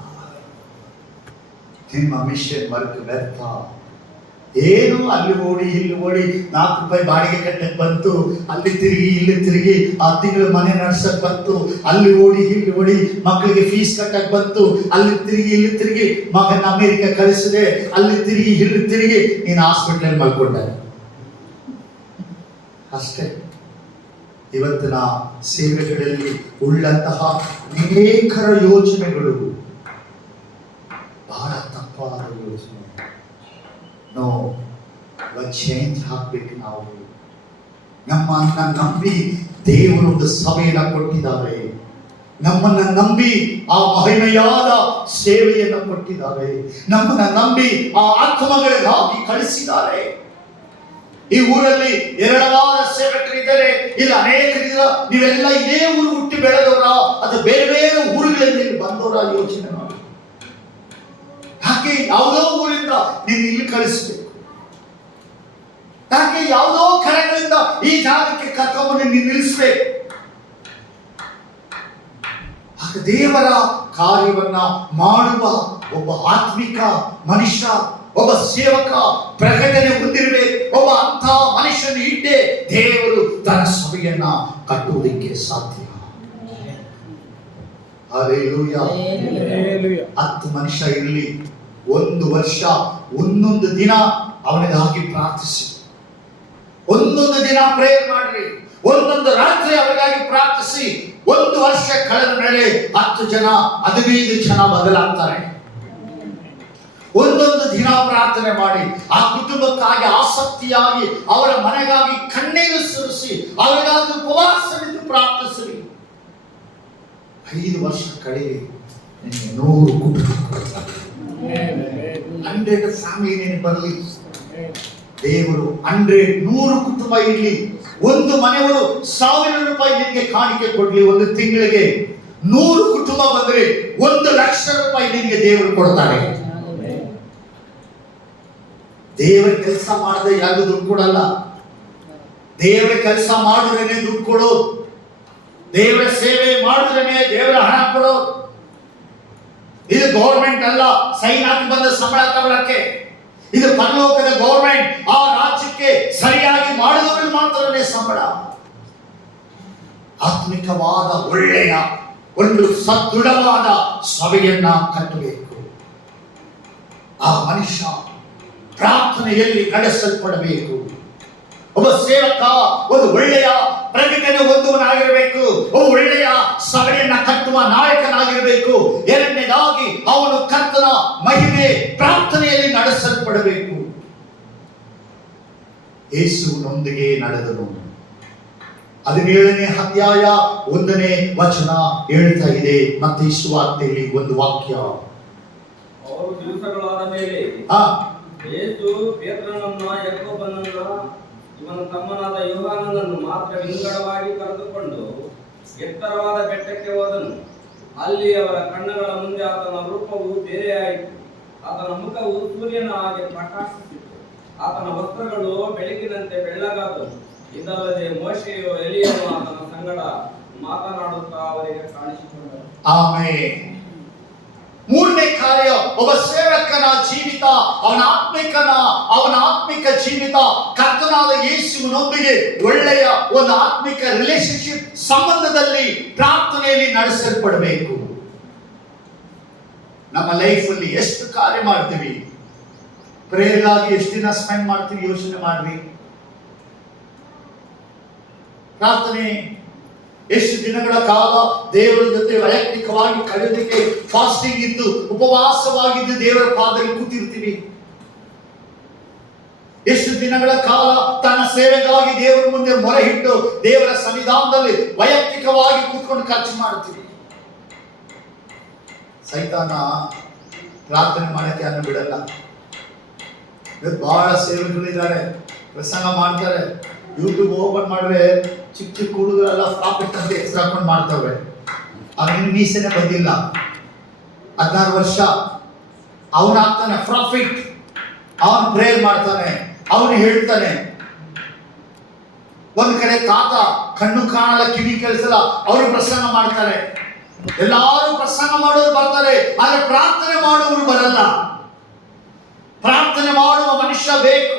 ನಿಮ್ಮ ಮಿಷನ್ ವರ್ಕ್ ವ್ಯರ್ಥ. ಏನು ಅಲ್ಲಿ ಓಡಿ ಇಲ್ಲಿ ಓಡಿ 4 ರೂಪಾಯಿ ಬಾಡಿಗೆ ಕಟ್ಟಕ್ಕೆ ಬಂತು, ಅಲ್ಲಿ ತಿರುಗಿ ಇಲ್ಲಿ ತಿರುಗಿ ಆ ತಿಂಗಳು ಮನೆ ನಡ್ಸಕ್ ಬಂತು, ಅಲ್ಲಿ ಓಡಿ ಇಲ್ಲಿ ಓಡಿ ಮಕ್ಕಳಿಗೆ ಫೀಸ್ ಕಟ್ಟಕ್ ಬಂತು, ಅಲ್ಲಿ ತಿರುಗಿ ಇಲ್ಲಿ ತಿರುಗಿ ಮಗನ ಅಮೆರಿಕ ಕಳಿಸಿದೆ, ಅಲ್ಲಿ ತಿರುಗಿ ಇಲ್ಲಿ ತಿರುಗಿ ನೀನು ಹಾಸ್ಪಿಟಲ್ ಮಲ್ಕೊಂಡೆ ಅಷ್ಟೇ. ಇವತ್ತಿನ ಸೇವೆಗಳಲ್ಲಿ ಉಳ್ಳಂತಹ ಅನೇಕರ ಯೋಚನೆಗಳು ಬಹಳ ತಪ್ಪಾದ ಯೋಚನೆ. ನೋ, ಚೇಂಜ್ ಹಾಕ್ಬೇಕು. ನಾವು ನಮ್ಮನ್ನ ನಂಬಿ ದೇವರು ಒಂದು ಸಭೆಯನ್ನ ಕೊಟ್ಟಿದ್ದಾರೆ, ನಮ್ಮನ್ನ ನಂಬಿ ಆ ಮಹಿಮೆಯಾದ ಸೇವೆಯನ್ನು ಕೊಟ್ಟಿದ್ದಾರೆ, ನಮ್ಮನ್ನ ನಂಬಿ ಆ ಆತ್ಮಗಳಿಗಾಗಿ ಕಳಿಸಿದ್ದಾರೆ. ಈ ಊರಲ್ಲಿ ಎರಡವಾದ ಸೇವಕರಿದ್ದಾರೆ, ಇಲ್ಲ ಅನೇಕರಿದ್ದಾರೆ. ನೀವೆಲ್ಲ ಇದೇ ಊರು ಹುಟ್ಟಿ ಬೆಳೆದವರ ಅದು ಬೇರೆ ಬೇರೆ ಊರುಗಳಿಂದ ಇಲ್ಲಿ ಬಂದವರ ಯೋಚನೆ ಮಾಡಿ. ಯಾಕೆ ಯಾವುದೋ ಊರಿಂದ ನೀನು ಇಲ್ಲಿ ಕಳಿಸ್ಬೇಕು? ಯಾಕೆ ಯಾವುದೋ ಕರೆಗಳಿಂದ ಈ ಜಾಗಕ್ಕೆ ಕರ್ಕೊಂಬಂದು ನೀನು ನಿಲ್ಲಿಸ್ಬೇಕು? ದೇವರ ಕಾರ್ಯವನ್ನ ಮಾಡುವ ಒಬ್ಬ ಆತ್ಮಿಕ ಮನುಷ್ಯ, ಒಬ್ಬ ಸೇವಕ ಪ್ರಕಟಣೆ ಹೊಂದಿರಬೇಕು. ಒಬ್ಬ ಅಂಥ ಮನುಷ್ಯನ ಇಟ್ಟೆ ದೇವರು ತನ್ನ ಸಭೆಯನ್ನ ಕಟ್ಟುವುದಕ್ಕೆ ಸಾಧ್ಯ. ಹಲ್ಲೆಲೂಯಾ. 10 ಮನುಷ್ಯ ಇರಲಿ, 1 ವರ್ಷ ಒಂದೊಂದು ದಿನ ಅವನಿಗಾಗಿ ಪ್ರಾರ್ಥಿಸಿ, ಒಂದೊಂದು ದಿನ ಪ್ರೇಯರ್ ಮಾಡ್ರಿ, ಒಂದೊಂದು ರಾತ್ರಿ ಅವರಿಗಾಗಿ ಪ್ರಾರ್ಥಿಸಿ. 1 ವರ್ಷ ಕಳೆದ ಮೇಲೆ 10 ಜನ 15 ಜನ ಬದಲಾಗ್ತಾರೆ. ಒಂದೊಂದು ದಿನ ಪ್ರಾರ್ಥನೆ ಮಾಡಿ ಆ ಕುಟುಂಬಕ್ಕಾಗಿ ಆಸಕ್ತಿಯಾಗಿ ಅವರ ಮನೆಗಾಗಿ ಕಣ್ಣೀರು ಸುರಿಸಿ ಅವರಿಗಾಗಿ ಉಪವಾಸವಿದ್ದು ಪ್ರಾರ್ಥಿಸಿರಿ. 5 ವರ್ಷ ಕಳೆಗೆ 100 ಕುಟುಂಬ 100 ಫ್ಯಾಮಿಲಿ ಬರಲಿ. ದೇವರು 100 ಕುಟುಂಬ ಇರಲಿ. ಒಂದು ಮನೆಯವರು 1000 ರೂಪಾಯಿ ನಿನಗೆ ಕಾಣಿಕೆ ಕೊಡ್ಲಿ. ಒಂದು ತಿಂಗಳಿಗೆ 100 ಕುಟುಂಬ ಬಂದ್ರೆ 1 ಲಕ್ಷ ರೂಪಾಯಿ ನಿನಗೆ ದೇವರು ಕೊಡ್ತಾರೆ. ದೇವರ ಕೆಲಸ ಮಾಡದೆ ಯಾರಿಗೂ ದುಡ್ಡು ಕೊಡಲ್ಲ. ದೇವರ ಕೆಲಸ ಮಾಡಿದ್ರೇನೆ ದುಡ್ಡು ಕೊಡೋದು. ದೇವರ ಸೇವೆ ಮಾಡಿದ್ರೇನೆ ದೇವರ ಹಣ ಕೊಡೋದು. ಇದು ಗೌರ್ಮೆಂಟ್ ಅಲ್ಲ ಸೈನ್ ಹಾಕಿ ಬಂದ ಸಂಬಳ ತಗೊಳಕ್ಕೆ. ಇದು ಪರಲೋಕದ ಗೌರ್ಮೆಂಟ್. ಆ ರಾಜ್ಯಕ್ಕೆ ಸರಿಯಾಗಿ ಮಾಡಿದವರಿಗೆ ಮಾತ್ರನೇ ಸಂಬಳ. ಆತ್ಮಿಕವಾದ ಒಳ್ಳೆಯ ಒಂದು ಸದೃಢವಾದ ಸಭೆಯನ್ನ ಕಟ್ಟಬೇಕು. ಆ ಮನುಷ್ಯ ಪ್ರಾರ್ಥನೆಯಲ್ಲಿ ನಡೆಸಲ್ಪಡಬೇಕು. ಒಬ್ಬ ಸೇವಕ ಒಂದು ಒಳ್ಳೆಯ ಪ್ರಗತಿಯನ್ನು ಹೊಂದುವನಾಗಿರಬೇಕು. ಒಬ್ಬ ಒಳ್ಳೆಯ ಸಭೆಯನ್ನ ಕಟ್ಟುವ ನಾಯಕನಾಗಿರಬೇಕು. ಎರಡನೇದಾಗಿ ಅವನು ಕರ್ತನ ಮಹಿಮೆ ಪ್ರಾರ್ಥನೆಯಲ್ಲಿ ನಡೆಸಲ್ಪಡಬೇಕು. ಯೇಸುವಿನೊಂದಿಗೆ ನಡೆದನು. 17ನೇ ಅಧ್ಯಾಯ 1ನೇ ವಚನ ಹೇಳ್ತಾ ಇದೆ. ಮತ್ತೆ ಸುವಾರ್ತೆಯಲ್ಲಿ ಒಂದು ವಾಕ್ಯ. ಅವರು ದಿವಸಗಳಾದ ಮೇಲೆ ಯೇಸು ಪೇತ್ರನನ್ನ ಯಾಕೋಬನನ್ನ ಇವನ ತಮ್ಮನಾದ ಯೋಹಾನನನ್ನು ಮಾತ್ರ ವಿಂಗಡವಾಗಿ ಕರೆದುಕೊಂಡು ಎತ್ತರವಾದ ಬೆಟ್ಟಕ್ಕೆ ಹೋದನು. ಅಲ್ಲಿ ಅವರ ಕಣ್ಣುಗಳ ಮುಂದೆ ಆತನ ರೂಪವು ಬೇರೆಯಾಯಿತು. ಆತನ ಮುಖವು ಸೂರ್ಯನ ಹಾಗೆ ಪ್ರಕಾಶಿಸಿತು. ಆತನ ವಸ್ತ್ರಗಳು ಬೆಳಕಿನಂತೆ ಬೆಳ್ಳಗಾದವು. ಇದಲ್ಲದೆ ಮೋಶೆಯು ಎಲಿಯನು ಆತನ ಸಂಗಡ ಮಾತನಾಡುತ್ತಾ ಅವರಿಗೆ ಕಾಣಿಸಿಕೊಂಡರು. ಆಮೆನ್. ಮೂರನೇ ಕಾರ್ಯ, ಒಬ್ಬ ಸೇವಕನ ಜೀವಿತ, ಅವನ ಆತ್ಮಿಕ ಜೀವಿತ ಕರ್ತನಾದ ಯೇಸುವಿನೊಂದಿಗೆ ಒಳ್ಳೆಯ ಒಂದು ಆತ್ಮಿಕ ರಿಲೇಶನ್ಶಿಪ್ ಸಂಬಂಧದಲ್ಲಿ ಪ್ರಾರ್ಥನೆಯಲ್ಲಿ ನಡೆಸಲ್ಪಡಬೇಕು. ನಮ್ಮ ಲೈಫ್ ಅಲ್ಲಿ ಎಷ್ಟು ಕಾರ್ಯ ಮಾಡ್ತೀವಿ, ಪ್ರೇಯರ್ಗಾಗಿ ಎಷ್ಟು ದಿನ ಸ್ಪೆಂಡ್ ಮಾಡ್ತೀವಿ ಯೋಚನೆ ಮಾಡ್ರಿ. ಪ್ರಾರ್ಥನೆ ಎಷ್ಟು ದಿನಗಳ ಕಾಲ ದೇವರ ಜೊತೆ ವೈಯಕ್ತಿಕವಾಗಿ ಕಳೆದಕ್ಕೆ ಫಾಸ್ಟಿಂಗ್ ಇದ್ದು ಉಪವಾಸವಾಗಿದ್ದು ದೇವರ ಪಾದದಲ್ಲಿ ಕೂತಿರ್ತೀವಿ. ಎಷ್ಟು ದಿನಗಳ ಕಾಲ ತನ್ನ ಸೇವೆಗಾಗಿ ದೇವರ ಮುಂದೆ ಮೊರೆ ಇಟ್ಟು ದೇವರ ಸನ್ನಿಧಾನದಲ್ಲಿ ವೈಯಕ್ತಿಕವಾಗಿ ಕೂತ್ಕೊಂಡು ಖರ್ಚು ಮಾಡ್ತೀವಿ. ಸೈತಾನ ಪ್ರಾರ್ಥನೆ ಮಾಡಕ್ಕೆ ಅನ್ನ ಬಿಡಲ್ಲ. ಇವತ್ತು ಬಹಳ ಸೇವಕರಿದ್ದಾರೆ, ಪ್ರಸಂಗ ಮಾಡ್ತಾರೆ. ಯೂಟ್ಯೂಬ್ ಓಪನ್ ಮಾಡಿದ್ರೆ ಚಿಕ್ಕ ಚಿಕ್ಕ ಹುಡುಗರೆಲ್ಲ ಪ್ರಾಫಿಟ್ ಅಂತ ಹೆಸರು ಹಾಕೊಂಡು ಮಾಡ್ತವ್ರೆ. ಅವನಿಗೆ ಮೀಸೆನೆ ಬಂದಿಲ್ಲ, 16 ವರ್ಷ. ಅವನಾಗ್ತಾನೆ ಪ್ರಾಫಿಟ್. ಅವನು ಪ್ರೇಯರ್ ಮಾಡ್ತಾನೆ, ಅವನು ಹೇಳ್ತಾನೆ. ಒಂದ್ ಕಡೆ ತಾತ ಕಣ್ಣು ಕಾಣಲ್ಲ, ಕಿವಿ ಕೇಳಿಸಲ್ಲ, ಅವರು ಪ್ರಸಂಗ ಮಾಡ್ತಾರೆ. ಎಲ್ಲಾರು ಪ್ರಸಂಗ ಮಾಡೋರು ಬರ್ತಾರೆ, ಆದ್ರೆ ಪ್ರಾರ್ಥನೆ ಮಾಡುವವರು ಬರಲ್ಲ. ಪ್ರಾರ್ಥನೆ ಮಾಡುವ ಮನುಷ್ಯ ಬೇಕು.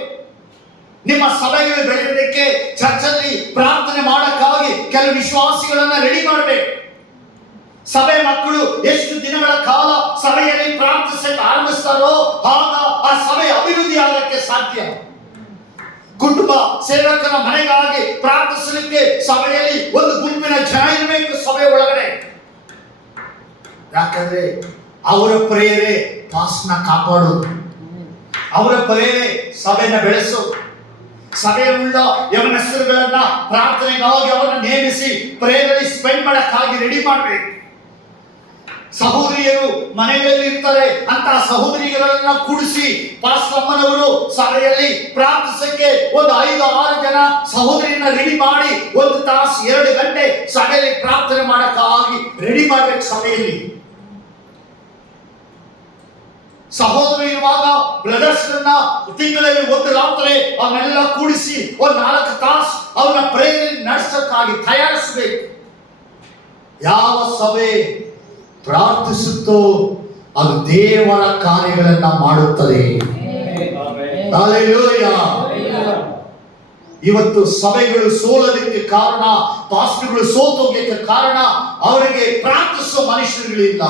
ನಿಮ್ಮ ಸಭೆಗಳು ಬೆಳೆಯೋದಕ್ಕೆ ಚರ್ಚಲ್ಲಿ ಪ್ರಾರ್ಥನೆ ಮಾಡಕ್ಕಾಗಿ ಕೆಲವು ವಿಶ್ವಾಸಿಗಳನ್ನ ರೆಡಿ ಮಾಡಬೇಕು. ಸಭೆ ಮಕ್ಕಳು ಎಷ್ಟು ದಿನಗಳ ಕಾಲ ಸಭೆಯಲ್ಲಿ ಪ್ರಾರ್ಥಿಸಕ್ಕೆ ಆರಂಭಿಸ್ತಾರೋ ಆಗ ಆ ಸಭೆ ಅಭಿವೃದ್ಧಿ ಆಗಕ್ಕೆ ಸಾಧ್ಯ. ಕುಟುಂಬ ಸೇವಕನ ಮನೆಗಾಗಿ ಪ್ರಾರ್ಥಿಸಲಿಕ್ಕೆ ಸಭೆಯಲ್ಲಿ ಒಂದು ಗುಂಪಿನ ಜನ ಇರಬೇಕು ಸಭೆ ಒಳಗಡೆ. ಯಾಕಂದ್ರೆ ಅವರ ಪ್ರೇರೆ ಪಾಸ್ನ ಕಾಪಾಡೋದು, ಅವರ ಪ್ರೇರೆ ಸಭೆನ ಬೆಳೆಸೋದು. ಸಭೆಯುಳ್ಳ ಯವನಸ್ಥರುಗಳನ್ನ ಪ್ರಾರ್ಥನೆಗಾಗಿ ಅವರನ್ನು ನೇಮಿಸಿ ಪ್ರೇಯರಲ್ಲಿ ಸ್ಪೆಂಡ್ ಮಾಡಕ್ಕಾಗಿ ರೆಡಿ ಮಾಡಬೇಕು. ಸಹೋದರಿಯರು ಮನೆಯಲ್ಲಿ ಇರ್ತಾರೆ, ಅಂತ ಸಹೋದರಿಗಳನ್ನ ಕೂಡಿಸಿ ಪಾಸ್ಟಮ್ಮನವರು ಸಭೆಯಲ್ಲಿ ಪ್ರಾರ್ಥಿಸಕ್ಕೆ ಒಂದು 5-6 ಜನ ಸಹೋದರಿಯನ್ನ ರೆಡಿ ಮಾಡಿ 1 ತಾಸು 2 ಗಂಟೆ ಸಭೆಯಲ್ಲಿ ಪ್ರಾರ್ಥನೆ ಮಾಡಕ್ಕಾಗಿ ರೆಡಿ ಮಾಡ್ಬೇಕು. ಸಭೆಯಲ್ಲಿ ಸಹೋದರ ಇರುವಾಗ ಬ್ರದರ್ಸ್ಗಳನ್ನ ತಿಂಗಳಲ್ಲಿ 1 ರಾತ್ರಿ ಅವನ್ನೆಲ್ಲ ಕೂಡಿಸಿ 4 ತಾಸು ಅವನ ಪ್ರೇರಣೆ ನಡೆಸಕ್ಕಾಗಿ ತಯಾರಿಸಬೇಕು. ಯಾವ ಸಭೆ ಪ್ರಾರ್ಥಿಸುತ್ತೋ ಅದು ದೇವರ ಕಾರ್ಯಗಳನ್ನ ಮಾಡುತ್ತದೆ. ಹಲ್ಲೆಲೂಯಾ. ಇವತ್ತು ಸಭೆಗಳು ಸೋಲೋದಕ್ಕೆ ಕಾರಣ, ಪಾಸ್ಟರ್ಗಳು ಸೋತೋಗಕ್ಕೆ ಕಾರಣ ಅವರಿಗೆ ಪ್ರಾರ್ಥಿಸುವ ಮನುಷ್ಯರುಗಳಿಲ್ಲ.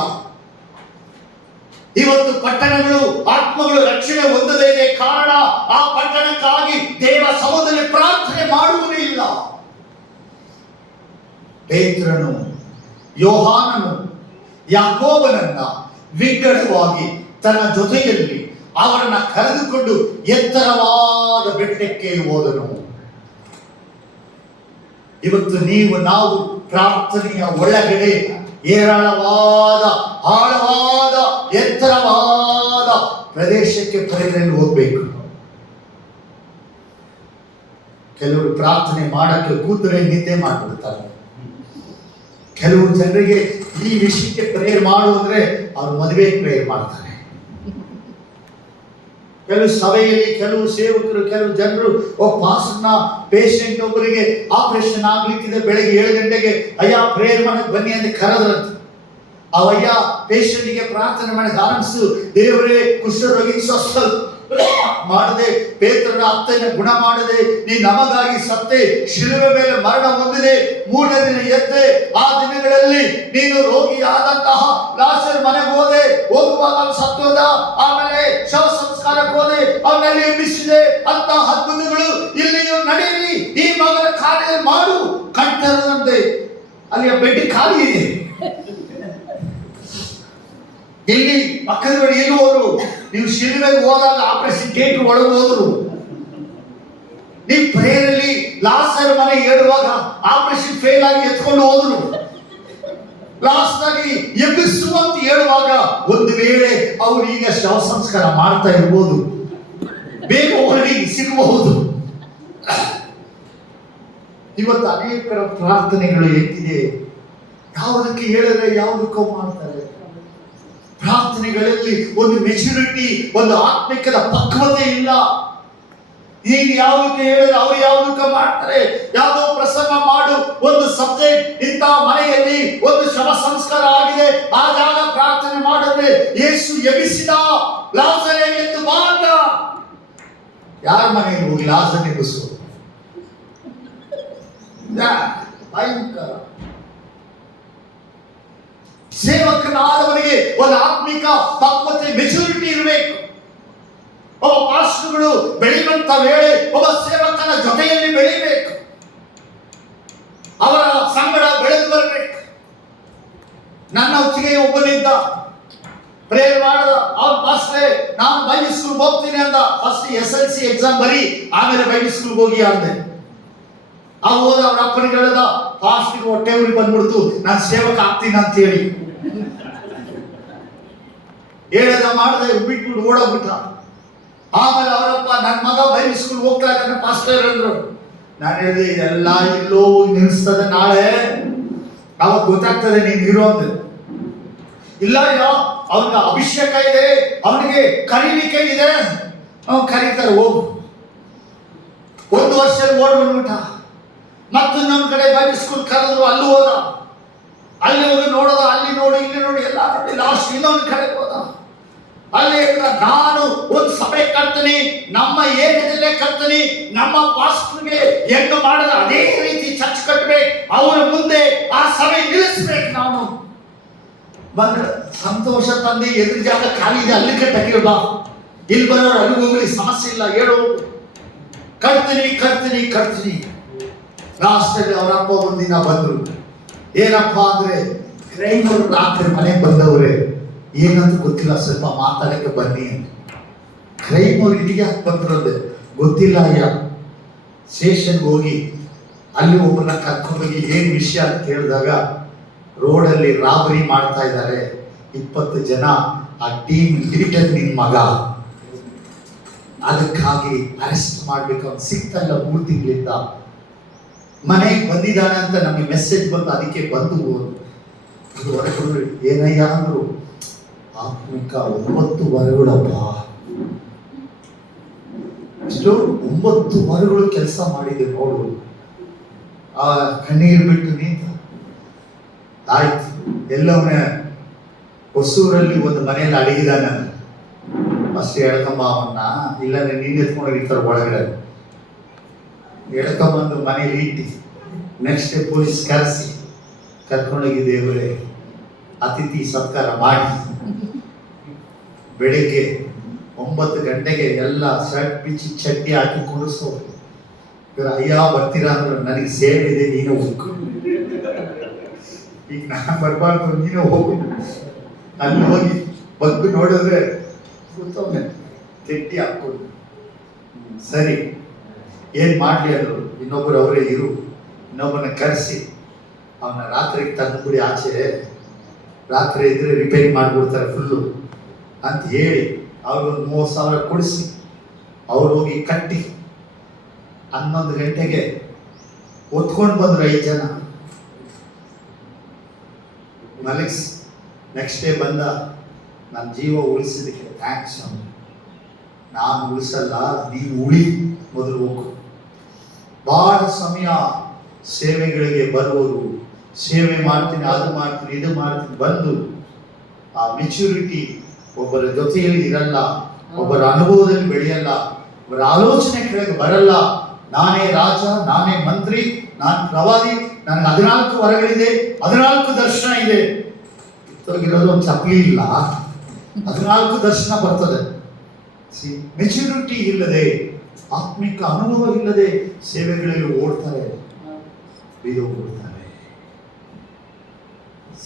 ಇವತ್ತು ಪಟ್ಟಣಗಳು ಆತ್ಮಗಳು ರಕ್ಷಣೆ ಹೊಂದದೇ ಕಾರಣ ಆ ಪಟ್ಟಣಕ್ಕಾಗಿ ದೇವ ಸಭೆಯಲ್ಲಿ ಪ್ರಾರ್ಥನೆ ಮಾಡುವುದೇ ಇಲ್ಲ. ಪೇತ್ರನು, ಯೋಹಾನನು ಯಾಕೋಬನನ್ನ ವಿಂಗಡವಾಗಿ ತನ್ನ ಜೊತೆಯಲ್ಲಿ ಅವರನ್ನ ಕರೆದುಕೊಂಡು ಎತ್ತರವಾದ ಬೆಟ್ಟಕ್ಕೆ ಹೋದನು. ಇವತ್ತು ನಾವು ಪ್ರಾರ್ಥನೆಯ ಒಳಗಡೆ ಏರಾಳವಾದ ಆಳವಾದ ಎತ್ತರವಾದ ಪ್ರದೇಶಕ್ಕೆ ಪ್ರೇರಣೆಯಲ್ಲಿ ಹೋಗ್ಬೇಕು. ಕೆಲವರು ಪ್ರಾರ್ಥನೆ ಮಾಡಕ್ಕೆ ಕೂತರೆ ನಿದ್ದೆ ಮಾಡಿಬಿಡ್ತಾರೆ. ಕೆಲವರು ಜನರಿಗೆ ಈ ವಿಷಯಕ್ಕೆ ಪ್ರೇಯರ್ ಮಾಡು ಅಂದ್ರೆ ಅವ್ರು ಮದುವೆ ಪ್ರೇಯರ್ ಮಾಡ್ತಾರೆ. ಕೆಲವು ಸಭೆಯಲ್ಲಿ ಕೆಲವು ಸೇವಕರು, ಕೆಲವು ಜನರು ಪಾಸ್ಟರ್ನ ಪೇಷಂಟ್ ಒಬ್ಬರಿಗೆ ಆಪರೇಷನ್ ಆಗ್ಲಿಕ್ಕಿದೆ, ಬೆಳಗ್ಗೆ 7 ಗಂಟೆಗೆ ಅಯ್ಯ ಪ್ರೇಯರ್ ಮಾಡಕ್ಕೆ ಬನ್ನಿ ಅಂತ ಕರೆದ್ರಂತೆ. ಅವಯ್ಯ ಪೇಷಂಟ್ಗೆ ಪ್ರಾರ್ಥನೆ ಮಾಡಕ್ಕೆ ಆರಂಭಿಸು, ದೇವರೇ ಕುಷ್ಠರೋಗಿ ಸ್ವಸ್ಥ ಮಾಡದೆ, ಪೇತ್ರನ ಅತ್ತೆಯನ್ನು ಗುಣ ಮಾಡದೆ, ನೀ ನಮಗಾಗಿ ಸತ್ತೆ, ಶಿಲುಬೆ ಮೇಲೆ ಮರಣ ಹೊಂದಿದೆ, 3ನೇ ದಿನ ಎದ್ದೆ. ಆ ದಿನಗಳಲ್ಲಿ ನೀನು ರೋಗಿಯಾದಂತಹ ಲಾಸರ್ ಮನೆಗೆ ಹೋಗುವಾಗ ಅವನು ಸತ್ತೋದ, ಆಮೇಲೆ ಶವ ಸಂಸ್ಕಾರಕ್ಕೆ ಹೋದೆ, ಅವನಲ್ಲಿ ಎಬ್ಬಿಸಿದೆ ಅಂತ ಅದ್ಭುತಗಳು ಇಲ್ಲಿಯೂ ನಡೆಯಲಿ, ಈ ಮಗನ ಕಾರ್ಯ ಮಾಡು. ಕಣ್ತರದಂತೆ ಅಲ್ಲಿ ಬೆಡ್ ಖಾಲಿ ಇದೆ. ಇಲ್ಲಿ ಪಕ್ಕದ ಬಳಿ ಇರುವವರು, ನೀವು ಶಿಲುಬೆಗೆ ಹೋದಾಗ ಆಪರೇಷನ್ ಥಿಯೇಟರ್ ಒಳಗೆ ಹೋದ್ರು, ನೀವು ಪ್ರೇಯರಲ್ಲಿ ಲಾಸರ್ ಮನೆ ಹೇಳುವಾಗ ಆಪರೇಷನ್ ಫೇಲ್ ಆಗಿ ಎತ್ಕೊಂಡು ಹೋದ್ರು, ಲಾಸ್ಟ್ ಆಗಿ ಎಬ್ಬಿಸುವಂತ ಹೇಳುವಾಗ ಒಂದು ವೇಳೆ ಅವರು ಈಗ ಶವ ಸಂಸ್ಕಾರ ಮಾಡ್ತಾ ಇರ್ಬೋದು, ಬೇಗ ಹೊರಡಿ ಸಿಗಬಹುದು. ಇವತ್ತು ಅನೇಕರ ಪ್ರಾರ್ಥನೆಗಳು ಎತ್ತಿದೆ, ಯಾವುದಕ್ಕೆ ಹೇಳಿದ್ರೆ ಯಾವುದಕ್ಕೂ ಮಾಡ್ತಾರೆ. ಪ್ರಾರ್ಥನೆಗಳಲ್ಲಿ ಒಂದು ಮೆಚುರಿಟಿ, ಒಂದು ಆತ್ಮಿಕದ ಪಕ್ವತೆ ಇಲ್ಲ. ಈಗ ಯಾವುದಕ್ಕೆ ಹೇಳಿದ್ರೆ ಅವ್ರು ಯಾವುದಕ್ಕೆ ಮಾಡ್ತಾರೆ. ಯಾವುದೋ ಪ್ರಸಂಗ ಮಾಡು, ಒಂದು ಸಬ್ಜೆಕ್ಟ್, ಇಂಥ ಮನೆಯಲ್ಲಿ ಒಂದು ಶವ ಸಂಸ್ಕಾರ ಆಗಿದೆ, ಆ ಜಾಗ ಪ್ರಾರ್ಥನೆ ಮಾಡಿದ್ರೆ ಯೇಸು ಎಬ್ಬಿಸಿದ, ಲಾಸರ್ ಎದ್ದು ಬಾ ಅಂತ. ಯಾರ ಮನೆಯಲ್ಲಿ ಹೋಗಿ ಲಾಸರ್ ಎಬ್ಬಿಸು? ಭಯಂಕರ. ಸೇವಕನಾದವನಿಗೆ ಒಂದು ಆತ್ಮಿಕ ಪಕ್ವತೆ, ಮೆಚುರಿಟಿ ಇರಬೇಕು. ಒಬ್ಬ ಪಾಸ್ಟರ್ಗಳು ಬೆಳೆಯುವಂತ ವೇಳೆ ಒಬ್ಬ ಸೇವಕನ ಜೊತೆಯಲ್ಲಿ ಬೆಳೆಯಬೇಕು, ಅವರ ಸಂಗಡ ಬೆಳೆದು ಬರಬೇಕು. ನನ್ನ ಹೊತ್ತಿಗೆ ಒಬ್ಬನಿದ್ದ, ಪ್ರೇಯರ್ ಮಾಡದ, ಅವ್ರ ಪಾಸ್ಟ್ರೆ ನಾನು ಬೈಬಲ್ ಸ್ಕೂಲ್ ಹೋಗ್ತೀನಿ ಅಂದ. ಫಸ್ಟ್ SLC ಎಕ್ಸಾಮ್ ಬರೀ, ಆಮೇಲೆ ಬೈಬಲ್ ಸ್ಕೂಲ್ ಹೋಗಿ ಅಂದೆ. ಹೋದ ಅವ್ರ ಅಪ್ಪನಿಗೆ ಹೇಳ್ದ, ಫಾಸ್ಟ್ಗೆ ಹೊಟ್ಟೆ ಉರಿ ಬಂದ್ಬಿಡ್ತು, ನಾನು ಸೇವಕ ಆಗ್ತೀನಿ ಅಂತ ಹೇಳಿ ಹೇಳದ ಮಾಡದೆ ಬಿಟ್ಬಿಟ್ಟು ಓಡೋಗ್ಬಿಟ್ಟ. ಆಮೇಲೆ ಅವರಪ್ಪ, ನನ್ನ ಮಗ ಬೈಬಲ್ ಸ್ಕೂಲ್ ಹೋಗ್ತಾ ಇದ್ದಾನೆ ಪಾಸ್ಟರ್ ಅಂದ್ರು. ನಾನು ಹೇಳಿದೆ, ಇದೆಲ್ಲ ಎಲ್ಲೋ ನಿಲ್ಲಿಸ್ತದೆ, ನಾಳೆ ಅವಾಗ ಗೊತ್ತಾಗ್ತದೆ ನೀನು ಇರೋ ಅಂದೆ. ಇಲ್ಲ ಅವನಿಗೆ ಅಭಿಷೇಕ ಇದೆ, ಅವನಿಗೆ ಕರೀಲಿಕ್ಕೆ ಇದೆ, ಅವ್ನು ಕರೀತಾರೆ ಹೋಗು. 1 ವರ್ಷದಲ್ಲಿ ಓಡ್ ಬಂದ್ಬಿಟ್ಟ. ಮತ್ತೊಂದೊಂದು ಕಡೆ ಬೈಬಲ್ ಸ್ಕೂಲ್ ಕರೆದ್ರು, ಅಲ್ಲೂ ಹೋದ. ಅಲ್ಲಿ ಹೋಗಿ ನೋಡೋದ, ಅಲ್ಲಿ ನೋಡಿ ಇಲ್ಲಿ ನೋಡಿ ಎಲ್ಲ ನೋಡಿ, ಲಾಸ್ಟ್ ಇನ್ನೊಂದು ಕಡೆ ಹೋದ. ಅಲ್ಲಿ ನಾನು ಒಂದು ಸಭೆ ಕಟ್ತೀನಿ, ನಮ್ಮ ಏರಿಯಾದಲ್ಲೇ ಕಟ್ತೀನಿ, ನಮ್ಮ ಪಾಸ್ಟರ್ಗೆ ಹೆಂಗ ಮಾಡದ ಅದೇ ರೀತಿ ಚರ್ಚ್ ಕಟ್ಟಬೇಕು, ಅವರ ಮುಂದೆ ಆ ಸಭೆ ನಿಲ್ಲಿಸ್ಬೇಕು. ನಾನು ಬಂದ ಸಂತೋಷ ತಂದೆ, ಎದುರು ಜಾಗ ಖಾಲಿ ಇದೆ, ಅಲ್ಲಿ ಕಟ್ಟಕ್ಕೆ ಬಾ, ಇಲ್ಲಿ ಬರೋರು ಅಲ್ಲಿ ಹೋಗಲಿ, ಸಮಸ್ಯೆ ಇಲ್ಲ, ಹೇಳು. ಕಟ್ತೀನಿ. ಲಾಸ್ಟಲ್ಲಿ ಅವರಪ್ಪ ಒಂದಿನ ಬಂದ್ರು. ಏನಪ್ಪ ಅಂದ್ರೆ, ಕ್ರೈಮರು ರಾತ್ರಿ ಮನೆಗೆ ಬಂದವ್ರೆ, ಏನಂತ ಗೊತ್ತಿಲ್ಲ, ಸ್ವಲ್ಪ ಮಾತಾಡಕ್ಕೆ ಬನ್ನಿ ಅಂತ. ಕ್ರೈಮವ್ರು ಇಲ್ಲಿಗೆ ಯಾಕೆ ಬಂದ್ರಂದೆ ಗೊತ್ತಿಲ್ಲ. ಅಯ್ಯ ಸ್ಟೇಷನ್ಗೆ ಹೋಗಿ ಅಲ್ಲಿ ಒಬ್ಬರನ್ನ ಕರ್ಕೊಂಡೋಗಿ ಏನು ವಿಷಯ ಅಂತ ಕೇಳಿದಾಗ, ರೋಡಲ್ಲಿ ರಾಬರಿ ಮಾಡ್ತಾ ಇದ್ದಾರೆ, 20 ಜನ, ಆ ಟೀಮ್ ಲೀಡರ್ ನಿನ್ ಮಗ, ಅದಕ್ಕಾಗಿ ಅರೆಸ್ಟ್ ಮಾಡ್ಬೇಕು, ಅವ್ನು ಸಿಗ್ತಾ ಇಲ್ಲ 3 ತಿಂಗಳಿಂದ. ಮನೆಗೆ ಬಂದಿದ್ದಾನೆ ಅಂತ ನಮಗೆ ಮೆಸೇಜ್ ಬಂತು, ಅದಕ್ಕೆ ಬಂದು ಅದು ಹೊರಗೆ ಏನಯ್ಯ ಅಂದ್ರು. ಆತ್ಮಿಕ 9 ವಾರಗಳಪ್ಪ, ಇಷ್ಟು 9 ವಾರಗಳು ಕೆಲಸ ಮಾಡಿದೆ ನೋಡು. ಆ ಕಣ್ಣೀರು ಬಿಟ್ಟು ನಿಂತ. ಆಯ್ತು, ಎಲ್ಲವನ್ನ ಹೊಸೂರಲ್ಲಿ ಒಂದು ಮನೆಯಲ್ಲಿ ಅಡಗಿದಾನ. ಫಸ್ಟ್ ಎಳ್ಕಂಬ ಅವನ್ನ, ಇಲ್ಲ ನೀನು ಎತ್ಕೊಂಡೋಗಿರ್ತಾರೆ ಒಳಗಡೆ. ಎಳ್ಕೊಂಬಂದು ಮನೇಲಿ ಇಟ್ಟು ನೆಕ್ಸ್ಟ್ ಡೇ ಪೊಲೀಸ್ ಕರ್ಕೊಂಡೋಗಿ ದೇವರೇ ಅತಿಥಿ ಸತ್ಕಾರ ಮಾಡಿ, ಬೆಳಿಗ್ಗೆ 9 ಗಂಟೆಗೆ ಎಲ್ಲ ಶರ್ಟ್ ಪಿಚ್ಚಿ ಚಟ್ನಿ ಹಾಕಿ ಕುಡಿಸೋ. ಅಯ್ಯ ಬರ್ತೀರಾ ಅಂದ್ರೆ, ನನಗೆ ಸೇವೆ ಇದೆ, ನೀನು ಹೋಗು. ಈಗ ನಾನು ಬರಬಾರ್ದು, ನೀನು ಹೋಗು. ಅಲ್ಲಿ ಹೋಗಿ ಬಗ್ಗು ನೋಡಿದ್ರೆ ಕೂತವನೆ ತೆಟ್ಟಿ ಹಾಕೊಂಡು. ಸರಿ ಏನ್ ಮಾಡ್ಲಿ ಅಂದ್ರು. ಇನ್ನೊಬ್ರು ಅವರೇ ಇರು, ಇನ್ನೊಬ್ಬನ ಕರೆಸಿ ಅವನ ರಾತ್ರಿಗೆ ತಂದುಬಿಡಿ ಆಚೆ, ರಾತ್ರಿ ಇದ್ರೆ ರಿಪೇರಿ ಮಾಡಿಬಿಡ್ತಾರೆ ಫುಲ್ಲು ಅಂತ ಹೇಳಿ ಅವ್ರಿಗೊಂದು 30,000 ಕೊಡಿಸಿ ಅವ್ರು ಹೋಗಿ ಕಟ್ಟಿ 11 ಗಂಟೆಗೆ ಒತ್ಕೊಂಡು ಬಂದ್ರು 5 ಜನ. ನೆಕ್ಸ್ಟ್ ಡೇ ಬಂದ, ನನ್ನ ಜೀವ ಉಳಿಸಿದಕ್ಕೆ ಥ್ಯಾಂಕ್ಸ್. ನಾನು ಉಳಿಸಲ್ಲ, ನೀವು ಉಳಿ, ಮೊದಲು ಹೋಗು. ಬಹಳ ಸಮಯ ಸೇವೆಗಳಿಗೆ ಬರುವವರು ಸೇವೆ ಮಾಡ್ತೀನಿ, ಅದು ಮಾಡ್ತೀನಿ, ಇದು ಮಾಡ್ತೀನಿ, ಬಂದು ಆ ಮೆಚ್ಯೂರಿಟಿ ಒಬ್ಬರ ಜೊತೆಯಲ್ಲಿ ಇರಲ್ಲ, ಒಬ್ಬರ ಅನುಭವದಲ್ಲಿ ಬೆಳೆಯಲ್ಲ, ಒಬ್ಬರ ಆಲೋಚನೆ ಕೆಳಗೆ ಬರಲ್ಲ. ನಾನೇ ರಾಜ, ನಾನೇ ಮಂತ್ರಿ, ನಾನು ಪ್ರವಾದಿ, ನನಗೆ 14 ವರಗಳಿದೆ, 14 ದರ್ಶನ ಇದೆ. ಇರೋದು ಒಂದು ಚಪ್ಪಲಿ ಇಲ್ಲ, 14 ದರ್ಶನ ಬರ್ತದೆ. ಮೆಚ್ಯೂರಿಟಿ ಇಲ್ಲದೆ, ಆತ್ಮಿಕ ಅನುಭವ ಇಲ್ಲದೆ ಸೇವೆಗಳಲ್ಲಿ ಓಡ್ತಾರೆ, ಬಿದ್ದೋಗ್ಬಿಡ್ತಾರೆ.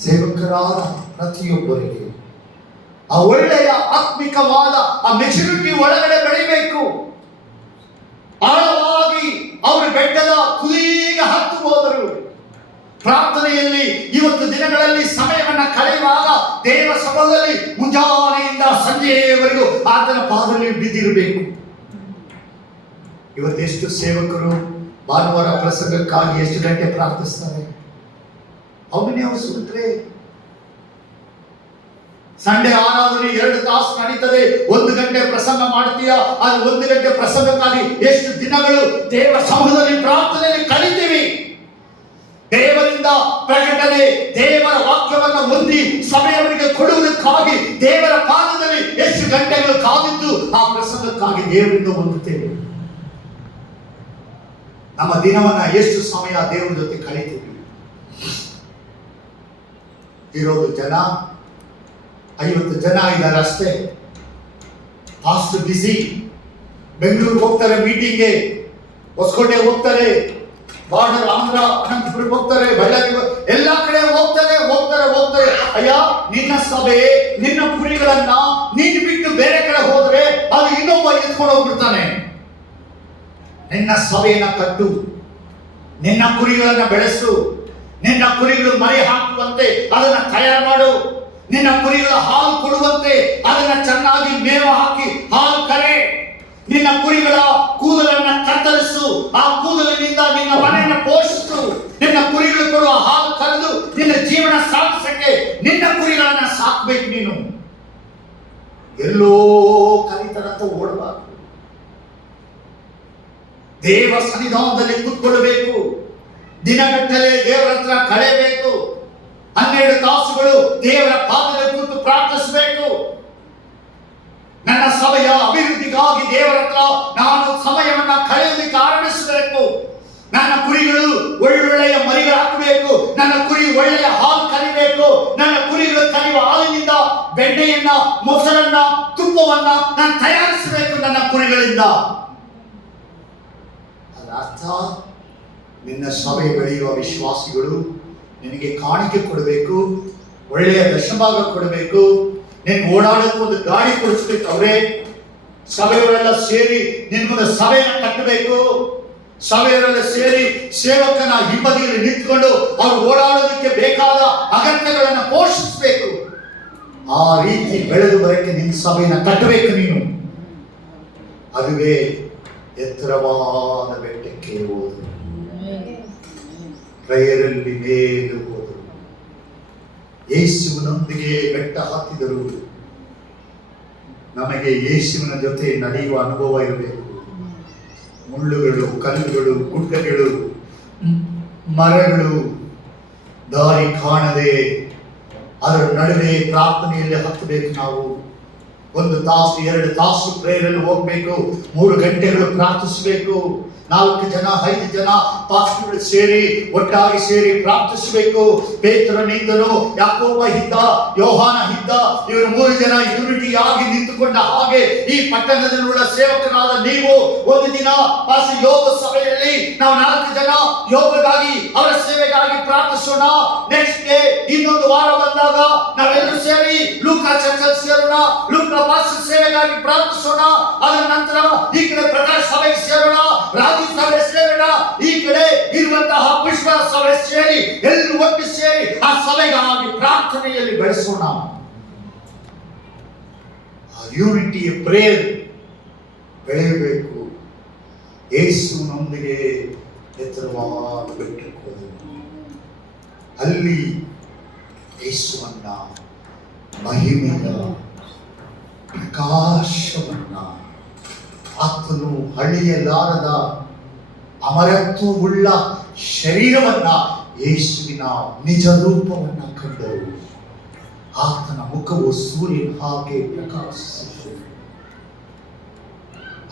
ಸೇವಕರಾದ ಪ್ರತಿಯೊಬ್ಬರಿಗೆ ಆ ಒಳ್ಳೆಯ ಆತ್ಮಿಕವಾದ ಆ ಮೆಚ್ಯೂರಿಟಿ ಒಳಗಡೆ ಬೆಳಿಬೇಕು. ಆಳವಾಗಿ ಅವರು ಬೆಟ್ಟದ ತುದಿಗೆ ಹತ್ತು ಹೋದರು. ಪ್ರಾರ್ಥನೆಯಲ್ಲಿ ಇವತ್ತು ದಿನಗಳಲ್ಲಿ ಸಮಯವನ್ನ ಕಳೆಯುವಾಗ ದೇವ ಸಭದಲ್ಲಿ ಮುಂಜಾನೆಯಿಂದ ಸಂಜೆಯವರೆಗೂ ಆತನ ಪಾದದಲ್ಲಿ ಬಿದ್ದಿರಬೇಕು. ಇವತ್ತೆಷ್ಟು ಸೇವಕರು ಭಾನುವಾರ ಪ್ರಸಂಗಕ್ಕಾಗಿ ಎಷ್ಟು ಗಂಟೆ ಪ್ರಾರ್ಥಿಸ್ತಾರೆ? ಅವನೇ ಅವರು ಸುಟ್ರೆ ಸಂಡೆ ಆರಾಧನೆ 2 ತಾಸು ನಡೀತದೆ, 1 ಗಂಟೆ ಪ್ರಸಂಗ ಮಾಡ್ತೀಯ. ಅದು 1 ಗಂಟೆ ಪ್ರಸಂಗಕ್ಕಾಗಿ ಎಷ್ಟು ದಿನಗಳು ದೇವ ಸಮೂಹದಲ್ಲಿ ಪ್ರಾರ್ಥನೆಯಲ್ಲಿ ಕಳೀತೀವಿ. ದೇವರಿಂದ ಪ್ರಕಟಣೆ, ದೇವರ ವಾಕ್ಯವನ್ನು ಹೊಂದಿ ಸಮಯವರಿಗೆ ಕೊಡುವುದಕ್ಕಾಗಿ ದೇವರ ಪಾದದಲ್ಲಿ ಎಷ್ಟು ಗಂಟೆಗಳು ಕಾದಿದ್ದು ಆ ಪ್ರಸಂಗಕ್ಕಾಗಿ ದೇವರಿಂದ ಹೊಂದುತ್ತೇವೆ. ನಮ್ಮ ದಿನವನ್ನ ಎಷ್ಟು ಸಮಯ ದೇವರ ಜೊತೆ ಕಳೀತೀವಿ? ಇರೋದು ಜನ 50 ಜನ ಇದ್ದಾರೆ ಅಷ್ಟೇ. ಫಾಸ್ಟ್ ಬಿಸಿ. ಬೆಂಗಳೂರಿಗೆ ಹೋಗ್ತಾರೆ ಮೀಟಿಂಗ್ಗೆ, ಹೊಸಕೋಟೆ ಹೋಗ್ತಾರೆ, ಬಾರ್ಡರ್ ಆಂಧ್ರ ಅನಂತಪುರಕ್ಕೆ ಹೋಗ್ತಾರೆ, ಬಳ್ಳಾರಿ, ಎಲ್ಲ ಕಡೆ ಹೋಗ್ತಾರೆ. ಅಯ್ಯ, ನಿನ್ನ ಸಭೆ, ನಿನ್ನ ಕುರಿಗಳನ್ನ ನೀನು ಬಿಟ್ಟು ಬೇರೆ ಕಡೆ ಹೋದ್ರೆ ಅದು ಇನ್ನೊಬ್ಬ ಎತ್ಕೊಂಡು ಹೋಗ್ಬಿಡ್ತಾನೆ. ನಿನ್ನ ಸಭೆಯನ್ನ ಕಟ್ಟು, ನಿನ್ನ ಕುರಿಗಳನ್ನ ಬೆಳೆಸು, ನಿನ್ನ ಕುರಿಗಳು ಮರಿ ಹಾಕುವಂತೆ ಅದನ್ನ ತಯಾರು ಮಾಡು, ನಿನ್ನ ಕುರಿಗಳ ಹಾಲು ಕೊಡುವಂತೆ ಅದನ್ನ ಚೆನ್ನಾಗಿ ಮೇವು ಹಾಕಿ ಹಾಲು ಕರೆ, ನಿನ್ನ ಕುರಿಗಳ ಕೂದಲನ್ನ ಕತ್ತರಿಸು, ಆ ಕೂದಲಿನಿಂದ ನಿನ್ನ ಮನೆಯನ್ನು ಪೋಷಿಸು, ನಿನ್ನ ಕುರಿಗಳು ಕೊಡುವ ಹಾಲು ಕರೆದು ನಿನ್ನ ಜೀವನ ಸಾಗಿಸಕ್ಕೆ ನಿನ್ನ ಕುರಿಗಳನ್ನ ಸಾಕ್ಬೇಕು. ನೀನು ಎಲ್ಲೋ ಕಲಿತರಂತ ಓಡಬಾರ್ದು. ದೇವ ಸನ್ನಿಧಾನದಲ್ಲಿ ಕೂತ್ಕೊಳ್ಳಬೇಕು, ದಿನಗಟ್ಟಲೆ ದೇವರ ಹತ್ರ ಕಳೆಯಬೇಕು, 12 ತಾಸುಗಳು ದೇವರ ಪಾದದಲ್ಲಿ ಕೂತು ಪ್ರಾರ್ಥಿಸಬೇಕು. ನನ್ನ ಸಭೆಯ ಅಭಿವೃದ್ಧಿಗಾಗಿ ದೇವರ ಹತ್ರ ನಾನು ಸಮಯವನ್ನ ಕಳೆಯೋದಕ್ಕೆ ಆರಂಭಿಸಬೇಕು. ನನ್ನ ಕುರಿಗಳು ಒಳ್ಳೊಳ್ಳೆಯ ಮರಿಗಳು ಹಾಕಬೇಕು, ನನ್ನ ಕುರಿ ಒಳ್ಳೆಯ ಹಾಲು ಕರಿಬೇಕು, ನನ್ನ ಕುರಿಗಳು ಕರೆಯುವ ಹಾಲಿನಿಂದ ಬೆಣ್ಣೆಯನ್ನ, ಮೊಸರನ್ನ, ತುಪ್ಪವನ್ನ ನಾನು ತಯಾರಿಸಬೇಕು ನನ್ನ ಕುರಿಗಳಿಂದ. ಅದರ ಅರ್ಥ ನಿನ್ನ ಸಭೆ ಬೆಳೆಯುವ ವಿಶ್ವಾಸಿಗಳು ನಿನಗೆ ಕಾಣಿಕೆ ಕೊಡಬೇಕು, ಒಳ್ಳೆಯ ದಶಭಾಗ ಕೊಡಬೇಕು, ನೀನು ಓಡಾಡಕ್ಕೆ ಒಂದು ಗಾಡಿ ಕೊಡಿಸ್ಬೇಕು. ಅವರೇ ಸಭೆಯವರೆಲ್ಲ ಸೇರಿ ನಿನ್ಗೊಂದು ಸಭೆಯನ್ನು ಕಟ್ಟಬೇಕು. ಸಭೆಯವರೆಲ್ಲ ಸೇರಿ ಸೇವಕನ ಹಿಂಬದಿಯಲ್ಲಿ ನಿಂತ್ಕೊಂಡು ಅವರು ಓಡಾಡೋದಕ್ಕೆ ಬೇಕಾದ ಅಗತ್ಯಗಳನ್ನು ಪೋಷಿಸಬೇಕು. ಆ ರೀತಿ ಬೆಳೆದು ಬರಕ್ಕೆ ನಿನ್ನ ಸಭೆಯನ್ನು ಕಟ್ಟಬೇಕು ನೀನು. ಅದುವೇ ಎತ್ತರವಾದ ಬೆಟ್ಟಕ್ಕೆ ಹೋದರು, ಪ್ರೇಯರಲ್ಲಿ ಮೇಲೆ ಹೋದರು, ಯೇಸುವಿನೊಂದಿಗೆ ಬೆಟ್ಟ ಹತ್ತಿದರು. ನಮಗೆ ಯೇಸುವಿನ ಜೊತೆ ನಡೆಯುವ ಅನುಭವ ಇರಬೇಕು. ಮುಳ್ಳುಗಳು, ಕಲ್ಲುಗಳು, ಗುಡ್ಡಗಳು, ಮರಗಳು, ದಾರಿ ಕಾಣದೆ ಅದರ ನಡುವೆ ಪ್ರಾರ್ಥನೆಯಲ್ಲಿ ಹತ್ತಬೇಕು. ನಾವು 1 ತಾಸು 2 ತಾಸು ಪ್ರೇಯರಲ್ಲಿ ಹೋಗ್ಬೇಕು, 3 ಗಂಟೆಗಳು ಪ್ರಾರ್ಥಿಸಬೇಕು. 4 ಜನ 5 ಜನ ಪಾಸ್ಟರ್ಗಳು ಸೇರಿ ಒಟ್ಟಾಗಿ ಸೇರಿ ಪ್ರಾರ್ಥಿಸಬೇಕು. ಪೇತ್ರನಿಂದನು, ಯಾಕೋಬ ಇದ್ದ, ಯೋಹಾನ ಇದ್ದ, ಇವರು 3 ಜನ ಯೂನಿಟಿಯಾಗಿ ನಿಂತುಕೊಂಡ ಹಾಗೆ ಈ ಪಟ್ಟಣದಲ್ಲಿರುವ ಸೇವಕರಾದ ನೀವು ಒಂದು ದಿನ ಯೋಗ ಸಭೆಯಲ್ಲಿ ನಾವು 4 ಜನ ಯೋಗಕ್ಕಾಗಿ ಅವರ ಸೇವೆಗಾಗಿ ಪ್ರಾರ್ಥಿಸೋಣ. ನೆಕ್ಸ್ಟ್ ಡೇ ಇನ್ನೊಂದು ವಾರ ಬಂದಾಗ ನಾವೆಲ್ಲರೂ ಸೇರಿ ಲೂಕಾ ಚರ್ಚಲ್ಲಿ ಸೇರೋಣ, ಲೂಕಾ ಪಾಸ್ಟರ್ ಸೇವೆಗಾಗಿ ಪ್ರಾರ್ಥಿಸೋಣ. ಅದರ ನಂತರ ಈ ಕಡೆ ಪ್ರಕಾಶ್ ಸಭೆಗೆ ಸೇರೋಣ, ರಾಜು ಸಭೆ ಸೇರೋಣ, ಈ ಕಡೆ ಇರುವಂತಹ ಪುಷ್ಪ ಸಭೆ ಸೇರಿ ಎಲ್ಲರೂ ಒಟ್ಟು ಸೇರಿ ಆ ಸಭೆಗಾಗಿ ಪ್ರಾರ್ಥನೆಯಲ್ಲಿ ಬೆಳೆಸೋಣ. ಯೂನಿಟಿ ಪ್ರೇಯರ್ ಬೆಳೆಯಬೇಕು. ಯೇಸುವಿನೊಂದಿಗೆ ಎತ್ತರವಾದ ಬೆಟ್ಟಕ್ಕೆ ಹೋದನು. ಅಲ್ಲಿ ಯೇಸುವನ್ನ ಮಹಿಮೆಯ ಪ್ರಕಾಶವನ್ನ ಆತನು ಅಳಿಯಲಾರದ ಅಮರತ್ವವುಳ್ಳ ಶರೀರವನ್ನ, ಯೇಸುವಿನ ನಿಜ ರೂಪವನ್ನ ಕಂಡರು. ಆತನ ಮುಖವು ಸೂರ್ಯನ ಹಾಗೆ ಪ್ರಕಾಶಿಸಿತು.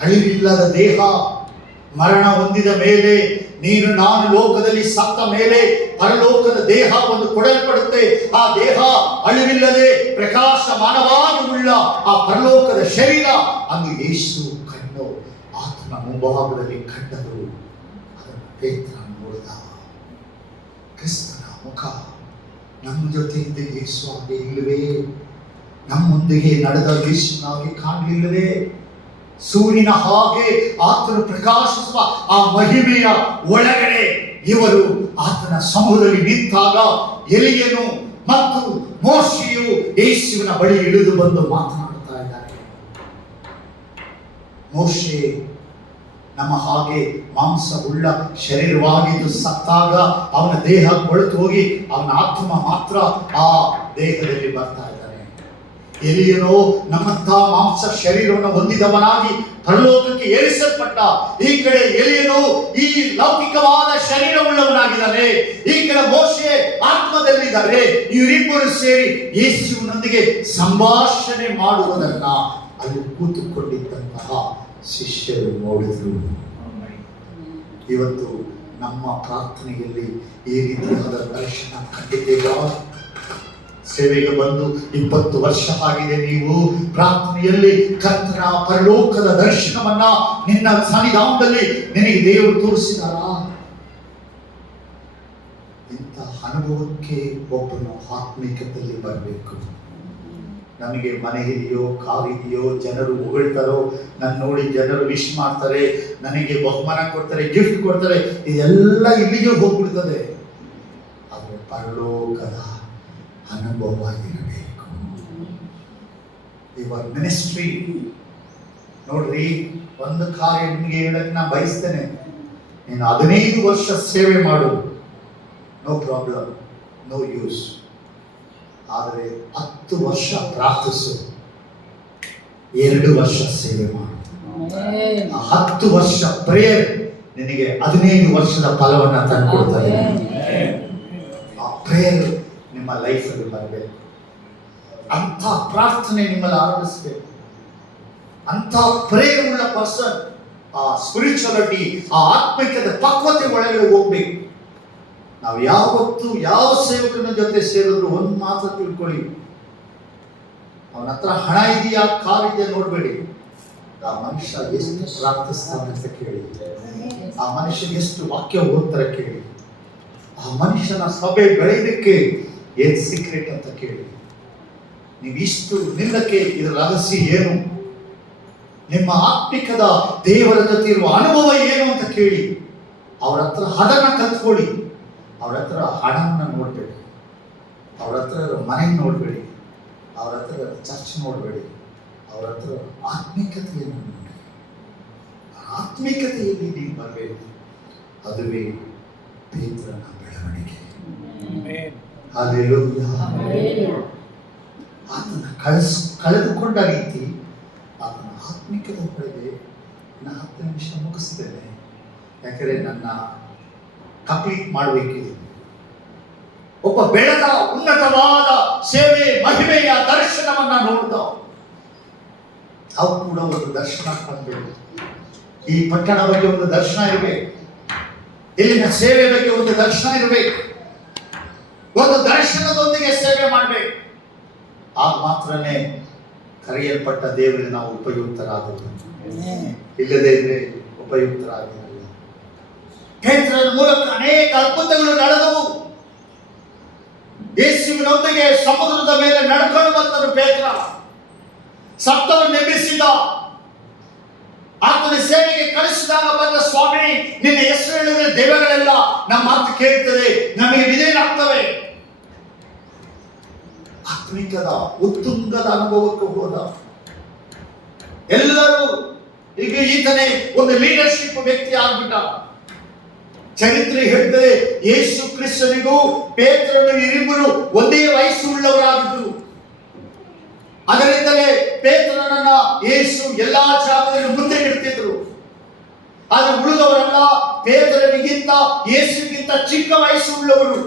ಅಳಿವಿಲ್ಲದ ದೇಹ ಮರಣ ಹೊಂದಿದ ಮೇಲೆ, ನೀನು ನಾನು ಲೋಕದಲ್ಲಿ ಸತ್ತ ಮೇಲೆ ಪರಲೋಕದ ದೇಹ ಒಂದು ಕೊಡಲ್ಪಡುತ್ತೆ. ಆ ದೇಹ ಅಳಿವಿಲ್ಲದೆ ಪ್ರಕಾಶಮಾನವಾಗಿ ಉಳ್ಳ ಆ ಪರಲೋಕದ ಶರೀರ ಅಂದು ಯೇಸು ಕಂಡು ಆತನ ಮುಂಭಾಗದಲ್ಲಿ ಕಂಡರು. ಅದನ್ನು ಪೇತ್ರ ನೋಡಿದ. ಕ್ರಿಸ್ತನ ಮುಖ ನಮ್ಮ ಜೊತೆಯಿಂದ ಯೇಸು ಹಾಗೆ ಇಲ್ಲವೇ? ನಮ್ಮೊಂದಿಗೆ ನಡೆದ ಯೇಸುನಾಗೆ ಕಾಣಲಿಲ್ಲವೇ? ಸೂರ್ಯನ ಹಾಗೆ ಆತನು ಪ್ರಕಾಶಿಸುವ ಆ ಮಹಿಮೆಯ ಒಳಗಡೆ ಇವರು ಆತನ ಸಮೂಹದಲ್ಲಿ ನಿಂತಾಗ ಎಲಿಯನು ಮತ್ತು ಮೋಶೆಯು ಯೇಸುವಿನ ಬಳಿ ಇಳಿದು ಬಂದು ಮಾತನಾಡುತ್ತಾ ಇದ್ದಾರೆ. ಮೋಶೆ ನಮ್ಮ ಹಾಗೆ ಮಾಂಸವುಳ್ಳ ಶರೀರವಾಗಿದ್ದು ಸತ್ತಾಗ ಅವನ ದೇಹ ಕೊಳೆತು ಹೋಗಿ ಅವನ ಆತ್ಮ ಮಾತ್ರ ಆ ದೇಹದಲ್ಲಿ ಬರ್ತಾ ಇದ್ದಾನೆ. ಎಲಿಯನೋ ನಮ್ಮಂತಹ ಮಾಂಸ ಶರೀರವನ್ನು ಹೊಂದಿದವನಾಗಿ ಪರಲೋಕಕ್ಕೆ ಏರಿಸಲ್ಪಟ್ಟ. ಈ ಕಡೆ ಎಲಿಯನು ಈ ಲೌಕಿಕವಾದ ಶರೀರವುಳ್ಳವನಾಗಿದ್ದಾನೆ, ಈ ಕಡೆ ಮೋಶೆ ಆತ್ಮದಲ್ಲಿದ್ದಾರೆ. ಇವರಿಬ್ಬರು ಸೇರಿ ಯೇಸುವಿನೊಂದಿಗೆ ಸಂಭಾಷಣೆ ಮಾಡುವುದನ್ನ ಅಲ್ಲಿ ಕೂತುಕೊಂಡಿದ್ದಂತಹ ಶಿಷ್ಯರು ನೋಡಿದ್ರು. ಇವತ್ತು ನಮ್ಮ ಪ್ರಾರ್ಥನೆಯಲ್ಲಿ ಈ ರೀತಿಯಾದ ದರ್ಶನ ಕಂಡಿದ್ದೇವಾ? ಸೇವೆಗೆ ಬಂದು 20 ವರ್ಷ ಆಗಿದೆ. ನೀವು ಪ್ರಾರ್ಥನೆಯಲ್ಲಿ ಕರ್ತನ ಪರಲೋಕದ ದರ್ಶನವನ್ನ ನಿನ್ನ ಸನ್ನಿಧಾನದಲ್ಲಿ ನಿನಗೆ ದೇವರು ತೋರಿಸಿದಾರಾ? ಇಂಥ ಅನುಭವಕ್ಕೆ ಒಬ್ಬನು ಆತ್ಮಿಕದಲ್ಲಿ ಬರಬೇಕು. ನಮಗೆ ಮನೆ ಇದೆಯೋ, ಕಾರ್ ಇದೆಯೋ, ಜನರು ಹೊಗಳ್ತಾರೋ, ನನ್ನ ನೋಡಿ ಜನರು ವಿಶ್ ಮಾಡ್ತಾರೆ, ನನಗೆ ಬಹುಮಾನ ಕೊಡ್ತಾರೆ, ಗಿಫ್ಟ್ ಕೊಡ್ತಾರೆ, ಇದೆಲ್ಲ ಇಲ್ಲಿಗೆ ಹೋಗ್ಬಿಡ್ತದೆ. ಆದರೆ ಪರಲೋಕದ ಅನುಭವ ಇರಬೇಕು. ಇವರ್ ಮಿನಿಸ್ಟ್ರಿ ನೋಡ್ರಿ, ಒಂದು ಕಾರ್ಯ ನಿಮಗೆ ಹೇಳಕ್ಕೆ ನಾನು ಬಯಸ್ತೇನೆ. ನೀನು 15 ವರ್ಷ ಸೇವೆ ಮಾಡು, ನೋ ಪ್ರಾಬ್ಲಮ್, ನೋ ಯೂಸ್. ಆದರೆ 10 ವರ್ಷ ಪ್ರಾರ್ಥಿಸು, 2 ವರ್ಷ ಸೇವೆ ಮಾಡು. 10 ವರ್ಷ ಪ್ರೇಯರ್ ನಿನಗೆ 15 ವರ್ಷದ ಫಲವನ್ನ ತಂದುಕೊಡ್ತದೆ. ಆ ಪ್ರೇಯರ್ ನಿಮ್ಮ ಲೈಫಲ್ಲಿ ಬರಬೇಕು. ಅಂಥ ಪ್ರಾರ್ಥನೆ ನಿಮ್ಮಲ್ಲಿ ಆರಂಭಿಸಬೇಕು. ಅಂಥ ಪ್ರೇಯರ್ ಉಳ್ಳ ಪರ್ಸನ್ ಆ ಸ್ಪಿರಿಚುಯಾಲಿಟಿ, ಆ ಆತ್ಮಿಕದ ಪಕ್ವತೆ ಒಳಗಡೆ ಹೋಗ್ಬೇಕು. ನಾವು ಯಾವತ್ತು ಯಾವ ಸೇವಕನ ಜೊತೆ ಸೇರಿದ್ರು ಒಂದು ಮಾತ್ರ ತಿಳ್ಕೊಳ್ಳಿ, ಅವನ ಹತ್ರ ಹಣ ಇದೆಯಾ, ಕಾರ್ ಇದೆಯಾ ನೋಡ್ಬೇಡಿ. ಆ ಮನುಷ್ಯ ಎಷ್ಟು ಪ್ರಾರ್ಥಿಸ್ತಾನೆ ಅಂತ ಕೇಳಿ, ಆ ಮನುಷ್ಯ ಎಷ್ಟು ವಾಕ್ಯ ಓದ್ತಾರೆ ಕೇಳಿ, ಆ ಮನುಷ್ಯನ ಸಭೆ ಬೆಳೆಯೋದಕ್ಕೆ ಏನ್ ಸೀಕ್ರೆಟ್ ಅಂತ ಕೇಳಿ. ನೀವು ಇಷ್ಟು ನಿಲ್ಲಕ್ಕೆ ಇದರ ರಹಸ್ಯ ಏನು, ನಿಮ್ಮ ಆತ್ಮಿಕದ ದೇವರ ಜೊತೆ ಇರುವ ಅನುಭವ ಏನು ಅಂತ ಕೇಳಿ. ಅವ್ರ ಹತ್ರ ಹಣನ ಕತ್ಕೊಳ್ಳಿ. ಅವ್ರ ಹತ್ರ ಹಣವನ್ನು ನೋಡ್ಬೇಡಿ, ಅವ್ರ ಹತ್ರ ಮನೆ ನೋಡ್ಬೇಡಿ, ಅವ್ರ ಹತ್ರ ಚರ್ಚ್ ನೋಡ್ಬೇಡಿ, ಅವ್ರ ಹತ್ರ ಆತ್ಮಿಕತೆಯನ್ನು ನೋಡಿ. ಆತ್ಮಿಕತೆಯಲ್ಲಿ ನೀವು ಬರಬೇಕು. ಅದುವೇ ಪೇತ್ರನ ಬೆಳವಣಿಗೆ. ಹಲ್ಲೆಲೂಯಾ. ಆತನ ಕಳೆದುಕೊಂಡ ರೀತಿ, ಆತನ ಆತ್ಮಿಕದ ಕಡೆಗೆ ನಾನು 10 ನಿಮಿಷ ಮುಗಿಸ್ತೇನೆ, ಯಾಕಂದರೆ ನನ್ನ ಕಂಪ್ಲೀಟ್ ಮಾಡಬೇಕಿದೆ. ಒಬ್ಬ ಬೆಳೆದ ಉನ್ನತವಾದ ಸೇವೆ ಮಹಿಮೆಯ ದರ್ಶನವನ್ನ ನೋಡಿದ. ಅವು ಕೂಡ ಒಂದು ದರ್ಶನ ಕಾಣಬೇಕು. ಈ ಪಟ್ಟಣ ಬಗ್ಗೆ ಒಂದು ದರ್ಶನ ಇರಬೇಕು, ಇಲ್ಲಿನ ಸೇವೆ ಬಗ್ಗೆ ಒಂದು ದರ್ಶನ ಇರಬೇಕು. ಒಂದು ದರ್ಶನದೊಂದಿಗೆ ಸೇವೆ ಮಾಡಬೇಕು. ಆಗ ಮಾತ್ರನೇ ಕರೆಯಲ್ಪಟ್ಟ ದೇವರಿಗೆ ನಾವು ಉಪಯುಕ್ತರಾದವರು. ಇಲ್ಲದೇ ಇದ್ರೆ ಉಪಯುಕ್ತರಾಗಿರಲ್ಲ. ಪೇತ್ರನ ಮೂಲಕ ಅನೇಕ ಅದ್ಭುತಗಳು ನಡೆದವು. ಯೇಸುವಿನೊಂದಿಗೆ ಸಮುದ್ರದ ಮೇಲೆ ನಡ್ಕೊಂಡು ಬಂದನು ಪೇತ್ರ. ಸತ್ತವನ್ನು ಎಬ್ಬಿಸಿದ. ಆತನ ಸೇವೆಗೆ ಕಳಿಸಿದಾಗ ಬಂದ ಸ್ವಾಮಿ, ನಿನ್ನ ಹೆಸರು ಹೇಳಿದ್ರೆ ದೇವಗಳೆಲ್ಲ ನಮ್ಮ ಮಾತು ಕೇಳ್ತದೆ, ನಮಗೆ ವಿಧೇಯರಾಗ್ತವೆ. ಆತ್ಮಿಕದ ಉತ್ತುಂಗದ ಅನುಭವಕ್ಕೆ ಹೋದ. ಎಲ್ಲರೂ ಈಗ ಈತನೇ ಒಂದು ಲೀಡರ್ಶಿಪ್ ವ್ಯಕ್ತಿ ಆಗ್ಬಿಟ್ಟ. ಚರಿತ್ರೆ ಹೇಳ್ತದೆ, ಯೇಸು ಕ್ರಿಸ್ತನಿಗೂ ಪೇತ್ರನು ಇರಿಬ್ಬರು ಒಂದೇ ವಯಸ್ಸು ಉಳ್ಳವರಾಗಿದ್ದರು. ಅದರಿಂದಲೇ ಪೇತ್ರನನ್ನ ಯೇಸು ಎಲ್ಲಾ ಜಾಗದಲ್ಲಿ ಮುಂದೆ ಇಡ್ತಿದ್ರು. ಆದ್ರೆ ಉಳಿದವರೆಲ್ಲ ಪೇತ್ರನಿಗಿಂತ ಯೇಸುಗಿಂತ ಚಿಕ್ಕ ವಯಸ್ಸು ಉಳ್ಳವರು.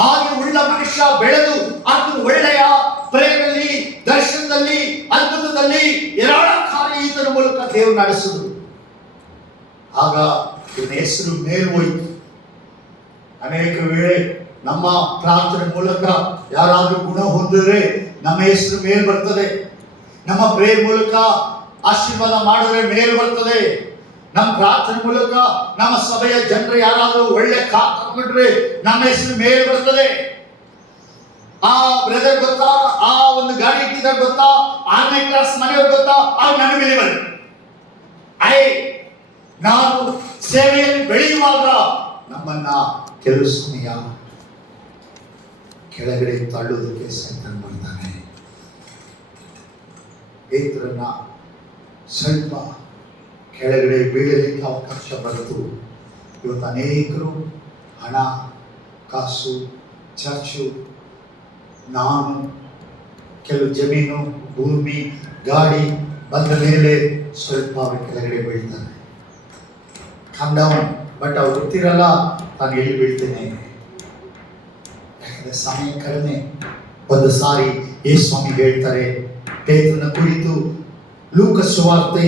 ಹಾಗೆ ಉಳ್ಳ ಮನುಷ್ಯ ಬೆಳೆದು ಆತನು ಒಳ್ಳೆಯ ಪ್ರೇಮದಲ್ಲಿ, ದರ್ಶನದಲ್ಲಿ, ಅದ್ಭುತದಲ್ಲಿ ಏರಾಳಕಾರಿ ಈತನ ಮೂಲಕ ದೇವರು ನಡೆಸಿದ್ರು. ಆಗ ಇವನ ಹೆಸರು ಮೇಲ್ ಹೋಯಿತು. ಅನೇಕ ವೇಳೆ ನಮ್ಮ ಪ್ರಾರ್ಥನೆ ಮೂಲಕ ಯಾರಾದ್ರೂ ಗುಣ ಹೊಂದಿದ್ರೆ ನಮ್ಮ ಹೆಸರು ಮೇಲ್ ಬರ್ತದೆ. ನಮ್ಮ ಪ್ರೇಮ ಮೂಲಕ ಆಶೀರ್ವಾದ ಮಾಡಿದ್ರೆ ಮೇಲ್ ಬರ್ತದೆ. ನಮ್ಮ ಪ್ರಾರ್ಥನೆ ಮೂಲಕ ನಮ್ಮ ಸಭೆಯ ಜನರು ಯಾರಾದ್ರೂ ಒಳ್ಳೆ ಕಾಕೊಂಡ್ರೆ ನಮ್ಮ ಹೆಸರು ಮೇಲ್ ಬರ್ತದೆ. ಆ ಬ್ರದರ್ ಗೊತ್ತಾ, ಆ ಒಂದು ಗಾಡಿ ಇಟ್ಟಿದ್ದಾರೆ ಗೊತ್ತಾ, 6ನೇ ಕ್ಲಾಸ್ ಮನೆಯವ್ರು ಗೊತ್ತಾ, ಅವ್ರು ನನ್ನ ಮೇಲೆ ಬನ್ನಿ. ನಾವು ಸೇವೆಯಲ್ಲಿ ಬೆಳೆಯುವಾಗ ನಮ್ಮನ್ನ ಕೆಲವು ಸಮಯ ಕೆಳಗಡೆ ತಳ್ಳುವುದಕ್ಕೆ ಸೈತಾನ ಮಾಡ್ತಾನೆ. ಪೇತ್ರನ ಸ್ವಲ್ಪ ಕೆಳಗಡೆ ಬೀಳಲಿಕ್ಕೆ ಅವಕಾಶ ಬಂತು. ಇವತ್ತು ಅನೇಕರು ಹಣ, ಕಾಸು, ಚರ್ಚು, ನಾನು, ಕೆಲವು ಜಮೀನು, ಭೂಮಿ, ಗಾಡಿ ಬಂದ ಮೇಲೆ ಸ್ವಲ್ಪ ಅವ್ರ ಕೆಳಗಡೆ ಬೀಳ್ತಾರೆ. Come down. ಬಟ್ ಅವ್ರು ಗೊತ್ತಿರಲ್ಲ ನಾನು ಎಲ್ಲಿ ಬೀಳ್ತೇನೆ. ಯಾಕಂದ್ರೆ ಸಮಯ ಕಡಿಮೆ. ಒಂದು ಸಾರಿ ಯೇಸು ಸ್ವಾಮಿ ಹೇಳ್ತಾರೆ ಪೇತ್ರನ ಕುರಿತು, ಲೂಕ ಸುವಾರ್ತೆ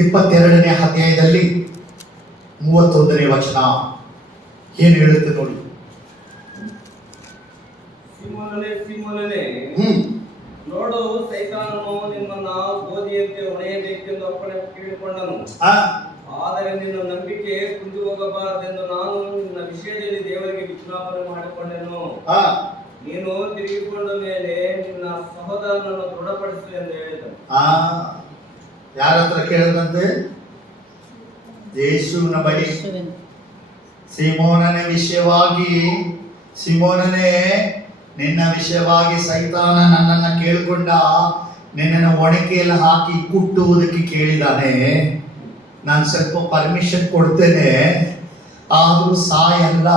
22ನೇ ಅಧ್ಯಾಯದಲ್ಲಿ 31ನೇ ವಚನ ಏನು ಹೇಳುತ್ತೆ ನೋಡಿ. ಸಿಮೋನನೇ, ಸಿಮೋನನೇ, ನೋಡು, ಸೈತಾನನು ನಿಮ್ಮನ್ನ ಗೋಧಿಯಂತೆ ಹೊಡೆಯಬೇಕೆಂದು ಅಪ್ಪಣೆ ಕೇಳಿಕೊಂಡನು. ಆದರೆ ನಿನ್ನ ನಂಬಿಕೆ ಕುಂದು ಹೋಗಬಾರದೆಂದು ನಾನು ನಿನ್ನ ವಿಷಯದಲ್ಲಿ ದೇವರಿಗೆ ವಿಜ್ಞಾಪನೆ ಮಾಡಿಕೊಂಡೆನು. ನೀನು ತಿರುಗಿಕೊಂಡ ಮೇಲೆ ನಿನ್ನ ಸಹೋದರನನ್ನು ದೃಢಪಡಿಸು ಎಂದು ಹೇಳಿದನು. ಯಾರ ಹತ್ರ ಕೇಳಿದಂತೆ? ಯೇಸುವಿನ ಬಳಿ. ಸಿಮೋನನ ವಿಷಯವಾಗಿ, ಸಿಮೋನನೇ, ನಿನ್ನ ವಿಷಯವಾಗಿ ಸೈತಾನ ನನ್ನನ್ನು ಕೇಳಿಕೊಂಡ, ನಿನ್ನನ್ನು ಒಣಕೆಯಲ್ಲಿ ಹಾಕಿ ಕುಟ್ಟುವುದಕ್ಕೆ ಕೇಳಿದಾನೆ. ನಾನು ಸ್ವಲ್ಪ ಪರ್ಮಿಷನ್ ಕೊಡ್ತೇನೆ, ಆದರೂ ಸಾಯಲ್ಲ.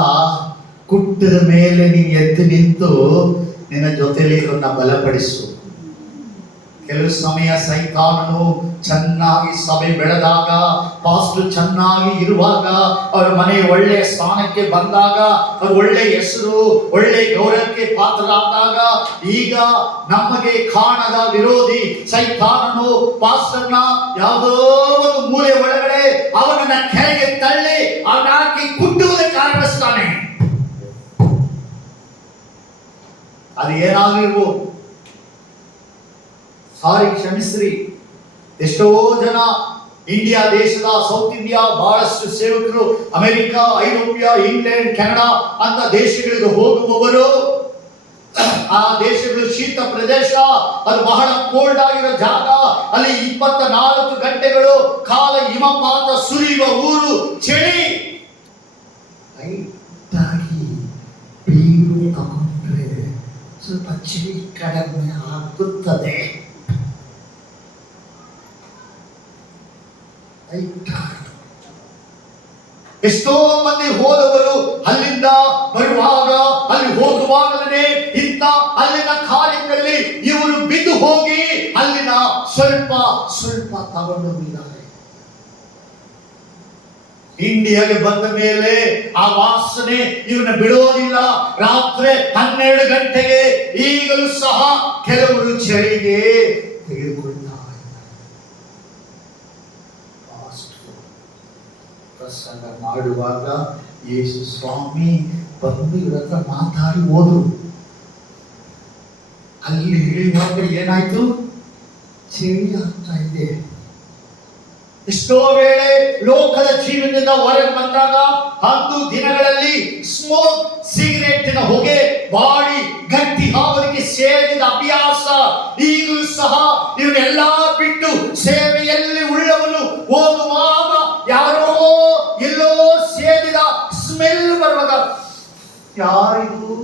ಕುಟ್ಟಿದ ಮೇಲೆ ನೀನು ಎದ್ದು ನಿಂತು ನಿನ್ನ ಜೊತೆಲಿ ಇವನ್ನ ಬಲಪಡಿಸು. ಕೆಲವು ಸಮಯ ಸೈತಾನನು ಚೆನ್ನಾಗಿ ಸಭೆ ಬೆಳೆದಾಗ, ಪಾಸ್ಟರ್ ಚೆನ್ನಾಗಿ ಇರುವಾಗ, ಅವರ ಮನೆ ಒಳ್ಳೆಯ ಸ್ಥಾನಕ್ಕೆ ಬಂದಾಗ, ಅವ್ರ ಒಳ್ಳೆ ಹೆಸರು, ಒಳ್ಳೆ ಗೌರವಕ್ಕೆ ಪಾತ್ರರಾದಾಗ, ಈಗ ನಮಗೆ ಕಾಣದ ವಿರೋಧಿ ಸೈತಾನನು ಪಾಸ್ಟರ್ನ ಯಾವುದೋ ಒಂದು ಮೂಲೆ ಒಳಗಡೆ ಅವನನ್ನ ಕೆಳಗೆ ತಳ್ಳಿ ಅವನ ಹಾಕಿ ಕುಟ್ಟುವುದಕ್ಕೆ ಆರಂಭಿಸ್ತಾನೆ. ಅದು ಏನಾದ್ರೂ ಇರ್ಬೋದು. ಸಾರಿ, ಕ್ಷಮಿಸ್ರಿ. ಎಷ್ಟೋ ಜನ ಇಂಡಿಯಾ ದೇಶದ, ಸೌತ್ ಇಂಡಿಯಾ ಬಹಳಷ್ಟು ಸೇವಕರು ಅಮೆರಿಕ, ಐರೋಪ್ಯ, ಇಂಗ್ಲೆಂಡ್, ಕೆನಡಾ ಅಂತ ದೇಶಗಳಿಗೆ ಹೋಗುವವರು. ಆ ದೇಶಗಳು ಶೀತ ಪ್ರದೇಶ, ಅದು ಬಹಳ ಕೋಲ್ಡ್ ಆಗಿರೋ ಜಾಗ. ಅಲ್ಲಿ 24 ಗಂಟೆಗಳು ಕಾಲ ಹಿಮಪಾತ ಸುರಿಯುವ ಊರು, ಚಳಿ. ಬೀರು ತಗೊಂಡ್ರೆ ಸ್ವಲ್ಪ ಚಳಿ ಕಡಿಮೆ ಆಗುತ್ತದೆ. ಎಷ್ಟೋ ಮಂದಿ ಹೋದವರು ಅಲ್ಲಿಂದ ಬರುವಾಗ, ಅಲ್ಲಿ ಹೋಗುವಾಗಲೇ ಇಂಥ ಅಲ್ಲಿನ ಕಾರ್ಯಗಳಲ್ಲಿ ಇವರು ಬಿದ್ದು ಹೋಗಿ ಅಲ್ಲಿನ ಸ್ವಲ್ಪ ಸ್ವಲ್ಪ ತಗೊಂಡು ಬಿದ್ದಾರೆ. ಇಂಡಿಯಾಗೆ ಬಂದ ಮೇಲೆ ಆ ವಾಸನೆ ಇವನ್ನ ಬಿಡೋದಿಲ್ಲ. ರಾತ್ರಿ 12 ಗಂಟೆಗೆ ಈಗಲೂ ಸಹ ಕೆಲವರು ಚಳಿಗೆ ತೆಗೆದುಕೊಳ್ತಾರೆ. ಪ್ರಸಂಗ ಮಾಡುವಾಗ ಯೇಸು ಸ್ವಾಮಿ ಬಂದು ಇವರ ಹತ್ರ ಮಾತಾಡಿ ಹೋದ್ರು. ಅಲ್ಲಿ ಇಳಿಯುವಾಗ ಏನಾಯ್ತು? ಚಳಿ ಆಗ್ತಾ ಇದೆ. ಎಷ್ಟೋ ವೇಳೆ ಲೋಕದ ಜೀವನದಿಂದ ಹೊರಗೆ ಬಂದಾಗ ಅಂದು ದಿನಗಳಲ್ಲಿ ಸ್ಮೋಕ್, ಸಿಗರೇಟಿನ ಹೊಗೆ ಬಾಡಿ ಗಟ್ಟಿ ಆಗೋದಕ್ಕೆ ಸೇರಿದ ಅಭ್ಯಾಸ. ಈಗಲೂ ಸಹ ಇವನ್ನೆಲ್ಲ ಬಿಟ್ಟು ಸೇವೆಯಲ್ಲಿ ಉಳ್ಳವನು ಹೋಗುವಾಗ ಯಾರೋ ಎಲ್ಲೋ ಸೇದಿದ ಸ್ಮೆಲ್ ಬರುವಾಗ, ಯಾರಿಗೂ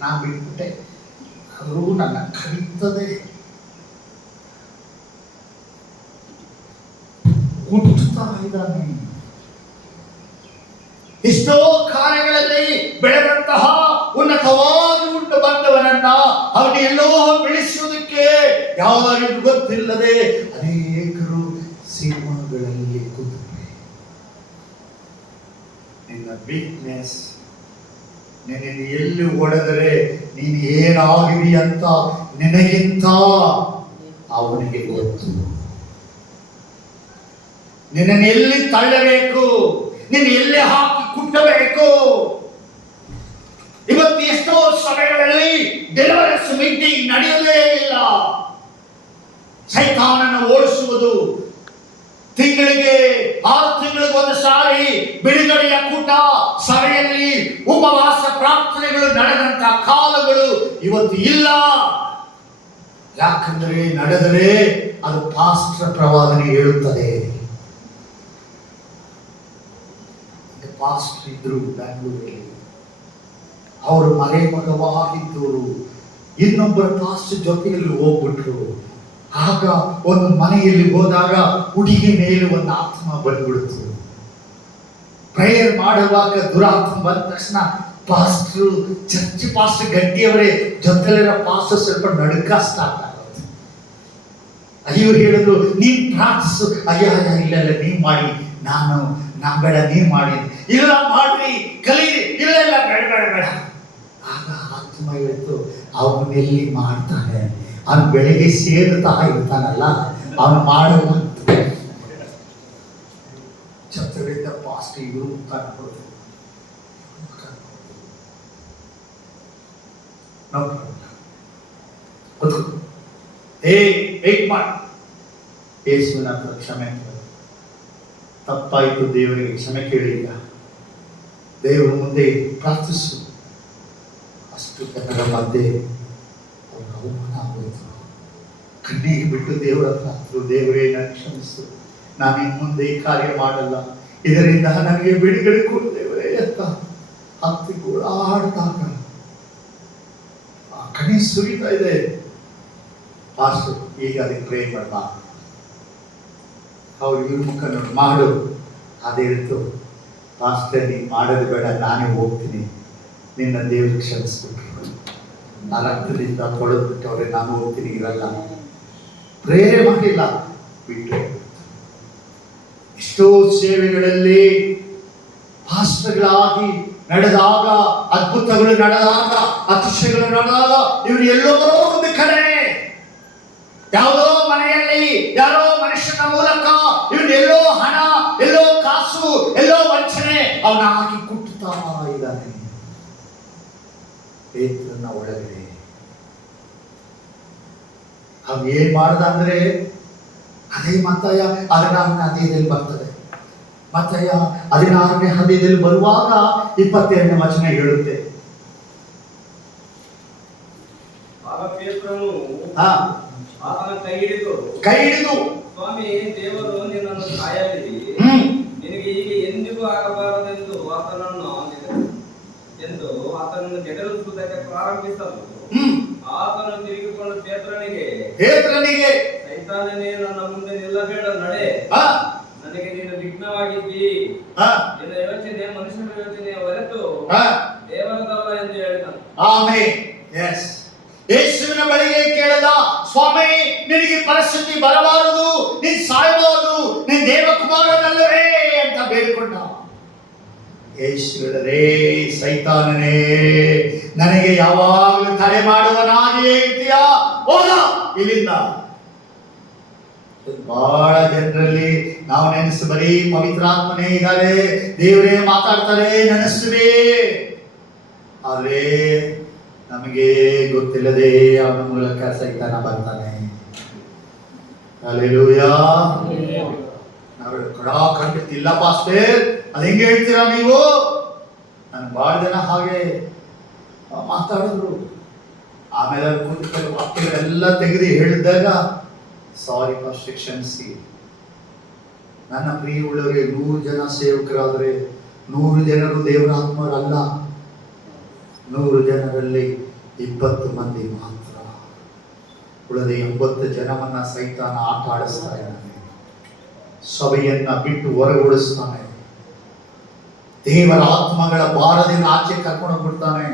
ನಾನು ಬಿಟ್ಬಿಟ್ಟೆ, ಅದು ನನ್ನ ಕರೀತದೆ. ಹುಟ್ಟುತ್ತಾ ಇದ್ದಾನೆ. ಎಷ್ಟೋ ಕಾರ್ಯಗಳಲ್ಲಿ ಬೆಳೆದಂತಹ ಉನ್ನತವಾಗಿ ಮಾಡಿಕೊಂಡು ಬಂದವನನ್ನ ಅವನು ಎಲ್ಲೋ ಬೆಳೆಸುವುದಕ್ಕೆ ಯಾರಿಗೂ ಗೊತ್ತಿಲ್ಲದೆ ಅನೇಕರು ಸಿನಿಮಾಗಳಲ್ಲಿ ಕೂತರೆ ನಿನ್ನ ವೀಕ್ನೆಸ್ ನಿನ್ನನ್ನು ಎಲ್ಲಿ ಹೊಡೆದರೆ ನೀನು ಏನಾಗಿರಿ ಅಂತ ನಿನಗಿಂತ ಅವನಿಗೆ ಗೊತ್ತು. ನಿನ್ನನ್ನು ಎಲ್ಲಿ ತಳ್ಳಬೇಕು, ನಿನ್ನ ಎಲ್ಲಿ ಹಾಕಿ ಕುಟ್ಟಬೇಕು. ಇವತ್ತು ಎಷ್ಟೋ ಸಭೆಗಳಲ್ಲಿ ಡೆಲಿವರೆನ್ಸ್ ಮೀಟಿಂಗ್ ನಡೆಯುವುದೇ ಇಲ್ಲ. ಸೈತಾನನ್ನು ಓಡಿಸುವುದು, ತಿಂಗಳಿಗೆ 6 ತಿಂಗಳಿಗೆ ಒಂದು ಸಾರಿ ಬಿಡುಗಡೆಯ ಕೂಟ, ಸಭೆಯಲ್ಲಿ ಉಪವಾಸ ಪ್ರಾರ್ಥನೆಗಳು ನಡೆದಂತ ಕಾಲಗಳು ಇವತ್ತು ಇಲ್ಲ. ಯಾಕಂದ್ರೆ ನಡೆದರೆ ಅದು ಪಾಸ್ಟರ್ ಪ್ರವಾದನೆ ಹೇಳುತ್ತದೆ. ಪಾಸ್ಟರ್ ಇದ್ರು ಬ್ಯಾಂಗ್ಳೂರಲ್ಲಿ, ಅವರು ಮನೆ ಮಗವಾಗಿದ್ದವರು ಇನ್ನೊಬ್ಬರ ಪಾಸ್ಟರ್ ಜೊತೆಯಲ್ಲಿ ಹೋಗ್ಬಿಟ್ರು. ಆಗ ಒಂದು ಮನೆಯಲ್ಲಿ ಹೋದಾಗ ಹುಡುಗಿ ಮೇಲೆ ಒಂದು ಆತ್ಮ ಬಂದ್ಬಿಡ್ತು. ಪ್ರೇಯರ್ ಮಾಡುವಾಗ ದುರಾತ್ಮ ಬಂದ ತಕ್ಷಣ ಪಾಸ್ಟ್ರು, ಚರ್ಚ್ ಪಾಸ್ಟರ್ ಗಟ್ಟಿಯವರೇ ಜೊತೆಲಿರೋ ಪಾಸ್ಟರ್ ಸ್ವಲ್ಪ ನಡುಕ ಸ್ಟಾರ್ಟ್ ಆಗುತ್ತೆ. ಇವ್ರು ಹೇಳಿದ್ರು, ನೀನ್ ಪ್ರಾರ್ಥಿಸು. ಅಯ್ಯ ಇಲ್ಲ ನೀವ್ ಮಾಡಿ, ನಾನು ಬೇಡ ನೀವ್ ಮಾಡಿ. ಇಲ್ಲ ಮಾಡ್ರಿ, ಕಲೀರಿ. ಇಲ್ಲ ಬೇಡ ಬೇಡ ಬೇಡ. ಆಗ ಆತ್ಮ ಹೇಳ್ತು, ಅವನೆಲ್ಲಿ ಮಾಡ್ತಾನೆ, ಅವನು ಬೆಳಿಗ್ಗೆ ಸೇರುತ್ತಾ ಇರ್ತಾನಲ್ಲ, ಅವನು ಮಾಡಲ್ಲ. ಛತ್ರದಿಂದ ಪಾಸ್ಟ್ ಇವರು ಕರ್ಬೋದು. ವೇಟ್ ಮಾಡಿ, ಯೇಸುವಿನ ಹತ್ರ ಕ್ಷಮೆ ಕೇಳು. ತಪ್ಪಾಯಿತು, ದೇವರಿಗೆ ಕ್ಷಮೆ ಕೇಳಿಲ್ಲ, ದೇವರ ಮುಂದೆ ಪ್ರಾರ್ಥಿಸು. ಅಷ್ಟು ಜನರ ಮಧ್ಯೆ ಅವರ ಅವಮಾನ ಆಗೋಯ್ತು. ಕಣ್ಣೀರು ಬಿಟ್ಟು ದೇವರ ಹತ್ರ, ದೇವರೇ ನಾನು ಕ್ಷಮಿಸು, ನಾನು ಇನ್ನು ಮುಂದೆ ಈ ಕಾರ್ಯ ಮಾಡಲ್ಲ, ಇದರಿಂದ ನನಗೆ ಬಿಡುಗಡೆ ಕೊಡು ದೇವರೇ ಅಂತ ಹತ್ತಿ ಓಡಾಡ್ತಾಗ ಆ ಕಣ್ಣೀರು ಸುರಿತಾ ಇದೆ. ಪಾಸ್ಟರ್ ಈಗ ಅದಕ್ಕೆ ಪ್ರೇ ಮಾಡಬಾರ್ದು, ಅವ್ರು ಇವ್ರ ಮುಖ ನೋಡಿ ಮಾಡು. ಅದೇ ಹೇಳ್ತು, ಪಾಸ್ಟರ್ ನೀನು ಮಾಡೋದು ಬೇಡ, ನಾನೇ ಹೋಗ್ತೀನಿ, ನಿನ್ನ ದೇವರು ಕ್ಷಮಿಸ್ಬಿಟ್ರು. ಆ ರಕ್ತದಿಂದ ತೊಳೆದ್ಬಿಟ್ಟು ಅವ್ರೆ ನಾನು ಹೋಗ್ತೀನಿ, ಇರಲ್ಲ. ಪ್ರೇರೆ ಮಾಡಿಲ್ಲ, ಬಿಟ್ಟು. ಎಷ್ಟೋ ಸೇವೆಗಳಲ್ಲಿ ಪಾಸ್ಟರ್ಗಳಾಗಿ ನಡೆದಾಗ, ಅದ್ಭುತಗಳು ನಡೆದಾಗ, ಅತಿಶಯಗಳು ನಡೆದಾಗ ಇವರು ಎಲ್ಲೋ ಒಂದು ಕಡೆ ಯಾವುದೋ ಮನೆಯಲ್ಲಿ ಯಾರೋ ಮನುಷ್ಯನ ಮೂಲಕ ಇವನು ಎಲ್ಲೋ ಹಣ, ಎಲ್ಲೋ ಕಾಸು, ಎಲ್ಲೋ ವಂಚನೆ ಅವನ ಹಾಕಿ ಕುಟ್ಟುತ್ತಾ ಇದ್ದಾನೆ. ಪೇತ್ರನ ಒಳಗಡೆ ಅವ್ನು ಏನ್ ಮಾಡ್ದ ಅಂದ್ರೆ, ಅದೇ ಮತ್ತಾಯ 16ನೇ ಅಧ್ಯಾಯದಲ್ಲಿ ಬರ್ತದೆ. ಮತ್ತಾಯ 16ನೇ ಅಧ್ಯಾಯದಲ್ಲಿ ಬರುವಾಗ 22ನೇ ವಚನ ಹೇಳುತ್ತೆ. ಆತನ ಕೈ ಹಿಡಿದು ಸ್ವಾಮಿ, ದೇವರು ನಿನ್ನನ್ನು ಕಾಯಲಿ, ನಿನಗೆ ಹೀಗೆ ಎಂದಿಗೂ ಆಗಬಾರದೆಂದು ಆತನನ್ನು ಕೆಡವಿಸುವುದಕ್ಕೆ ಪ್ರಾರಂಭಿಸಲು ಆತನು ತಿರುಗಿಕೊಂಡು ಪೇತ್ರನಿಗೆ, ಸೈತಾನನೇ, ನನ್ನ ಮುಂದೆ ನಿಲ್ಲಬೇಡ, ನಡೆ, ನನಗೆ ನೀನು ವಿಘ್ನವಾಗಿದ್ದಿ. ನಿನ್ನ ಯೋಚನೆ ಮನುಷ್ಯನ ಯೋಚನೆಯ ಹೊರತು ದೇವರದಲ್ಲ ಎಂದು ಹೇಳಿದನು. ಆಮೆನ್. ಎಸ್, ಯೇಸುವಿನ ಬಳಿಗೆ ಕೇಳಿದ, ಸ್ವಾಮಿ ನಿನಗೆ ಪರಿಸ್ಥಿತಿ ಬರಬಾರದು, ನೀನ್ ಸಾಯಬಾರದು, ನೀನ್ ದೇವಕುಮಾರನಲ್ಲವೇ ಅಂತ ಬೇಡಿಕೊಂಡ. ಯೇಸು ಹೇಳಿದರೆ, ಸೈತಾನನೇ, ನನಗೆ ಯಾವಾಗಲೂ ತಡೆ ಮಾಡುವನಾಗಿಯೇ ಇದ್ದೀಯಾ, ಹೋಗ ಇಲ್ಲಿಂದ. ಬಹಳ ಜನರಲ್ಲಿ ನಾವು ನೆನೆಸು, ಬರೀ ಪವಿತ್ರಾತ್ಮನೇ ಇದ್ದಾರೆ, ದೇವರೇ ಮಾತಾಡ್ತಾರೆ ನೆನೆಸುವೆ. ಆದ್ರೆ ನಮಗೆ ಗೊತ್ತಿಲ್ಲದೆ ಅವನ ಮೂಲಕ ಸೈತಾನ ಬರ್ತಾನೆ. ಹಲ್ಲೆಲೂಯಾ. ನಾವು ಖಂಡಿತಿಲ್ಲ ಪಾಸ್ಟರ್, ಅದು ಹೆಂಗೆ ಹೇಳ್ತೀರಾ ನೀವು? ನನ್ ಬಹಳ ಜನ ಹಾಗೆ ಮಾತಾಡಿದ್ರು. ಆಮೇಲೆ ಕೂತ್ಕೊಂಡು ವಾಕ್ಯಗಳೆಲ್ಲ ತೆಗೆದು ಹೇಳಿದಾಗ, ಸಾರಿ ಪಾಸ್ಟರ್ ಕ್ಷಮಿಸಿ. ನನ್ನ ಪ್ರಿಯ ಉಳ್ಳವರೇ, 100 ಜನ ಸೇವಕರಾದರೆ 100 ಜನರು ದೇವರ ಆತ್ಮರಲ್ಲ. 100 ಜನರಲ್ಲಿ 20 ಮಂದಿ ಮಾತ್ರ. ಉಳಿದ 80 ಜನವನ್ನ ಸೈತಾನ ಆಟ ಆಡಿಸ್ತಾ ಇದ್ದಾನೆ. ಸಭೆಯನ್ನ ಬಿಟ್ಟು ಹೊರಗೊಳಿಸ್ತಾನೆ. ದೇವರ ಆತ್ಮಗಳ ಭಾರದಿಂದ ಆಚೆ ಕರ್ಕೊಂಡು ಬಿಡ್ತಾನೆ.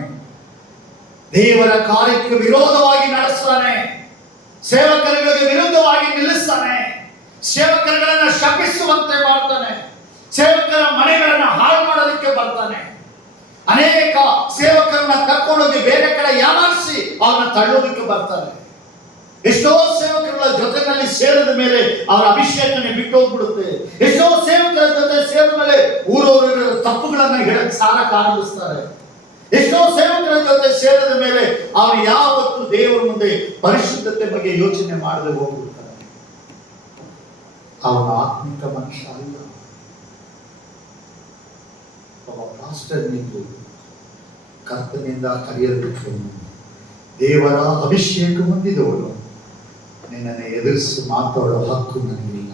ದೇವರ ಕಾರ್ಯಕ್ಕೆ ವಿರೋಧವಾಗಿ ನಡೆಸ್ತಾನೆ, ಸೇವಕರುಗಳಿಗೆ ವಿರುದ್ಧವಾಗಿ ನಿಲ್ಲಿಸ್ತಾನೆ, ಸೇವಕರುಗಳನ್ನ ಶಪಿಸುವಂತೆ ಮಾಡ್ತಾನೆ, ಸೇವಕರ ಮನೆಗಳನ್ನ ಹಾಳು ಮಾಡೋದಕ್ಕೆ ಬರ್ತಾನೆ. ಅನೇಕ ಸೇವಕರನ್ನ ಕರ್ಕೊಂಡೋಗಿ ಬೇರೆ ಕಡೆ ಯಾಮಾರಿಸಿ ಅವ್ರನ್ನ ತಳ್ಳೋದಕ್ಕೆ ಬರ್ತಾನೆ. ಎಷ್ಟೋ ಸೇವಕರುಗಳ ಜೊತೆನಲ್ಲಿ ಸೇರಿದ ಮೇಲೆ ಅವರ ಅಭಿಷೇಕನೆ ಬಿಟ್ಟು ಹೋಗ್ಬಿಡುತ್ತೆ. ಎಷ್ಟೋ ಸೇವಕರ ಜೊತೆ ಸೇರಿದ ಮೇಲೆ ಊರವರ ತಪ್ಪುಗಳನ್ನ ಹೇಳಕ್ ಸಾರಕ್ಕೆ ಆರಂಭಿಸ್ತಾರೆ. ಎಷ್ಟೋ ಸೇವಕರ ಜೊತೆ ಸೇರಿದ ಮೇಲೆ ಅವರು ಯಾವತ್ತು ದೇವರ ಮುಂದೆ ಪರಿಶುದ್ಧತೆ ಬಗ್ಗೆ ಯೋಚನೆ ಮಾಡದೆ ಹೋಗ್ಬಿಡ್ತಾರೆ. ಅವನ ಆತ್ಮಿಕ ಮನುಷ್ಯ ಅಲ್ಲ. ಒಬ್ಬ ಪಾಸ್ಟರ್ ನಿಂತು ಕರ್ತನಿಂದ ಕರೆಯಲ್ಪಟ್ಟು ದೇವರ ಅಭಿಷೇಕ ಹೊಂದಿದವನು ನಿನ್ನನ್ನು ಎದುರಿಸಿ ಮಾತಾಡೋ ಹಕ್ಕು ನನಗಿಲ್ಲ.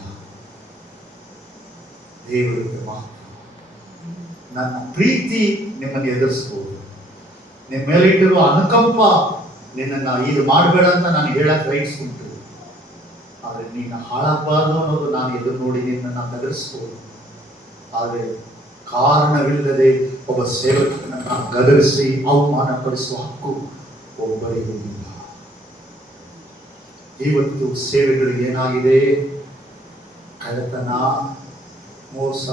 ದೇವರಿಗೆ ಮಾತ್ರ ನನ್ನ ಪ್ರೀತಿ ನಿಮ್ಮನ್ನು ಎದುರಿಸ್ಬೋದು, ನಿಮ್ಮ ಮೇಲೆ ಇಟ್ಟಿರುವ ಅನುಕಂಪ ನಿನ್ನನ್ನು ಇದು ಮಾಡಬೇಡ ಅಂತ ನಾನು ಹೇಳಕ್ ರೈಟ್ಸ್ ಉಂಟು. ಆದರೆ ನೀನು ಹಾಳಾಗಬಾರ್ದು ಅನ್ನೋದು ನಾನು ಎದುರು ನೋಡಿ ನಿನ್ನನ್ನು ಗದರಿಸ್ಬೋದು. ಆದರೆ ಕಾರಣವಿಲ್ಲದೆ ಒಬ್ಬ ಸೇವಕನನ್ನು ಗದರಿಸಿ ಅವಮಾನ ಪಡಿಸುವ ಹಕ್ಕು ಒಬ್ಬರಿಗೂ ಇಲ್ಲ. ಇವತ್ತು ಸೇವೆಗಳು ಏನಾಗಿದೆ? ಕಳ್ಳತನ, ಮೋಸ,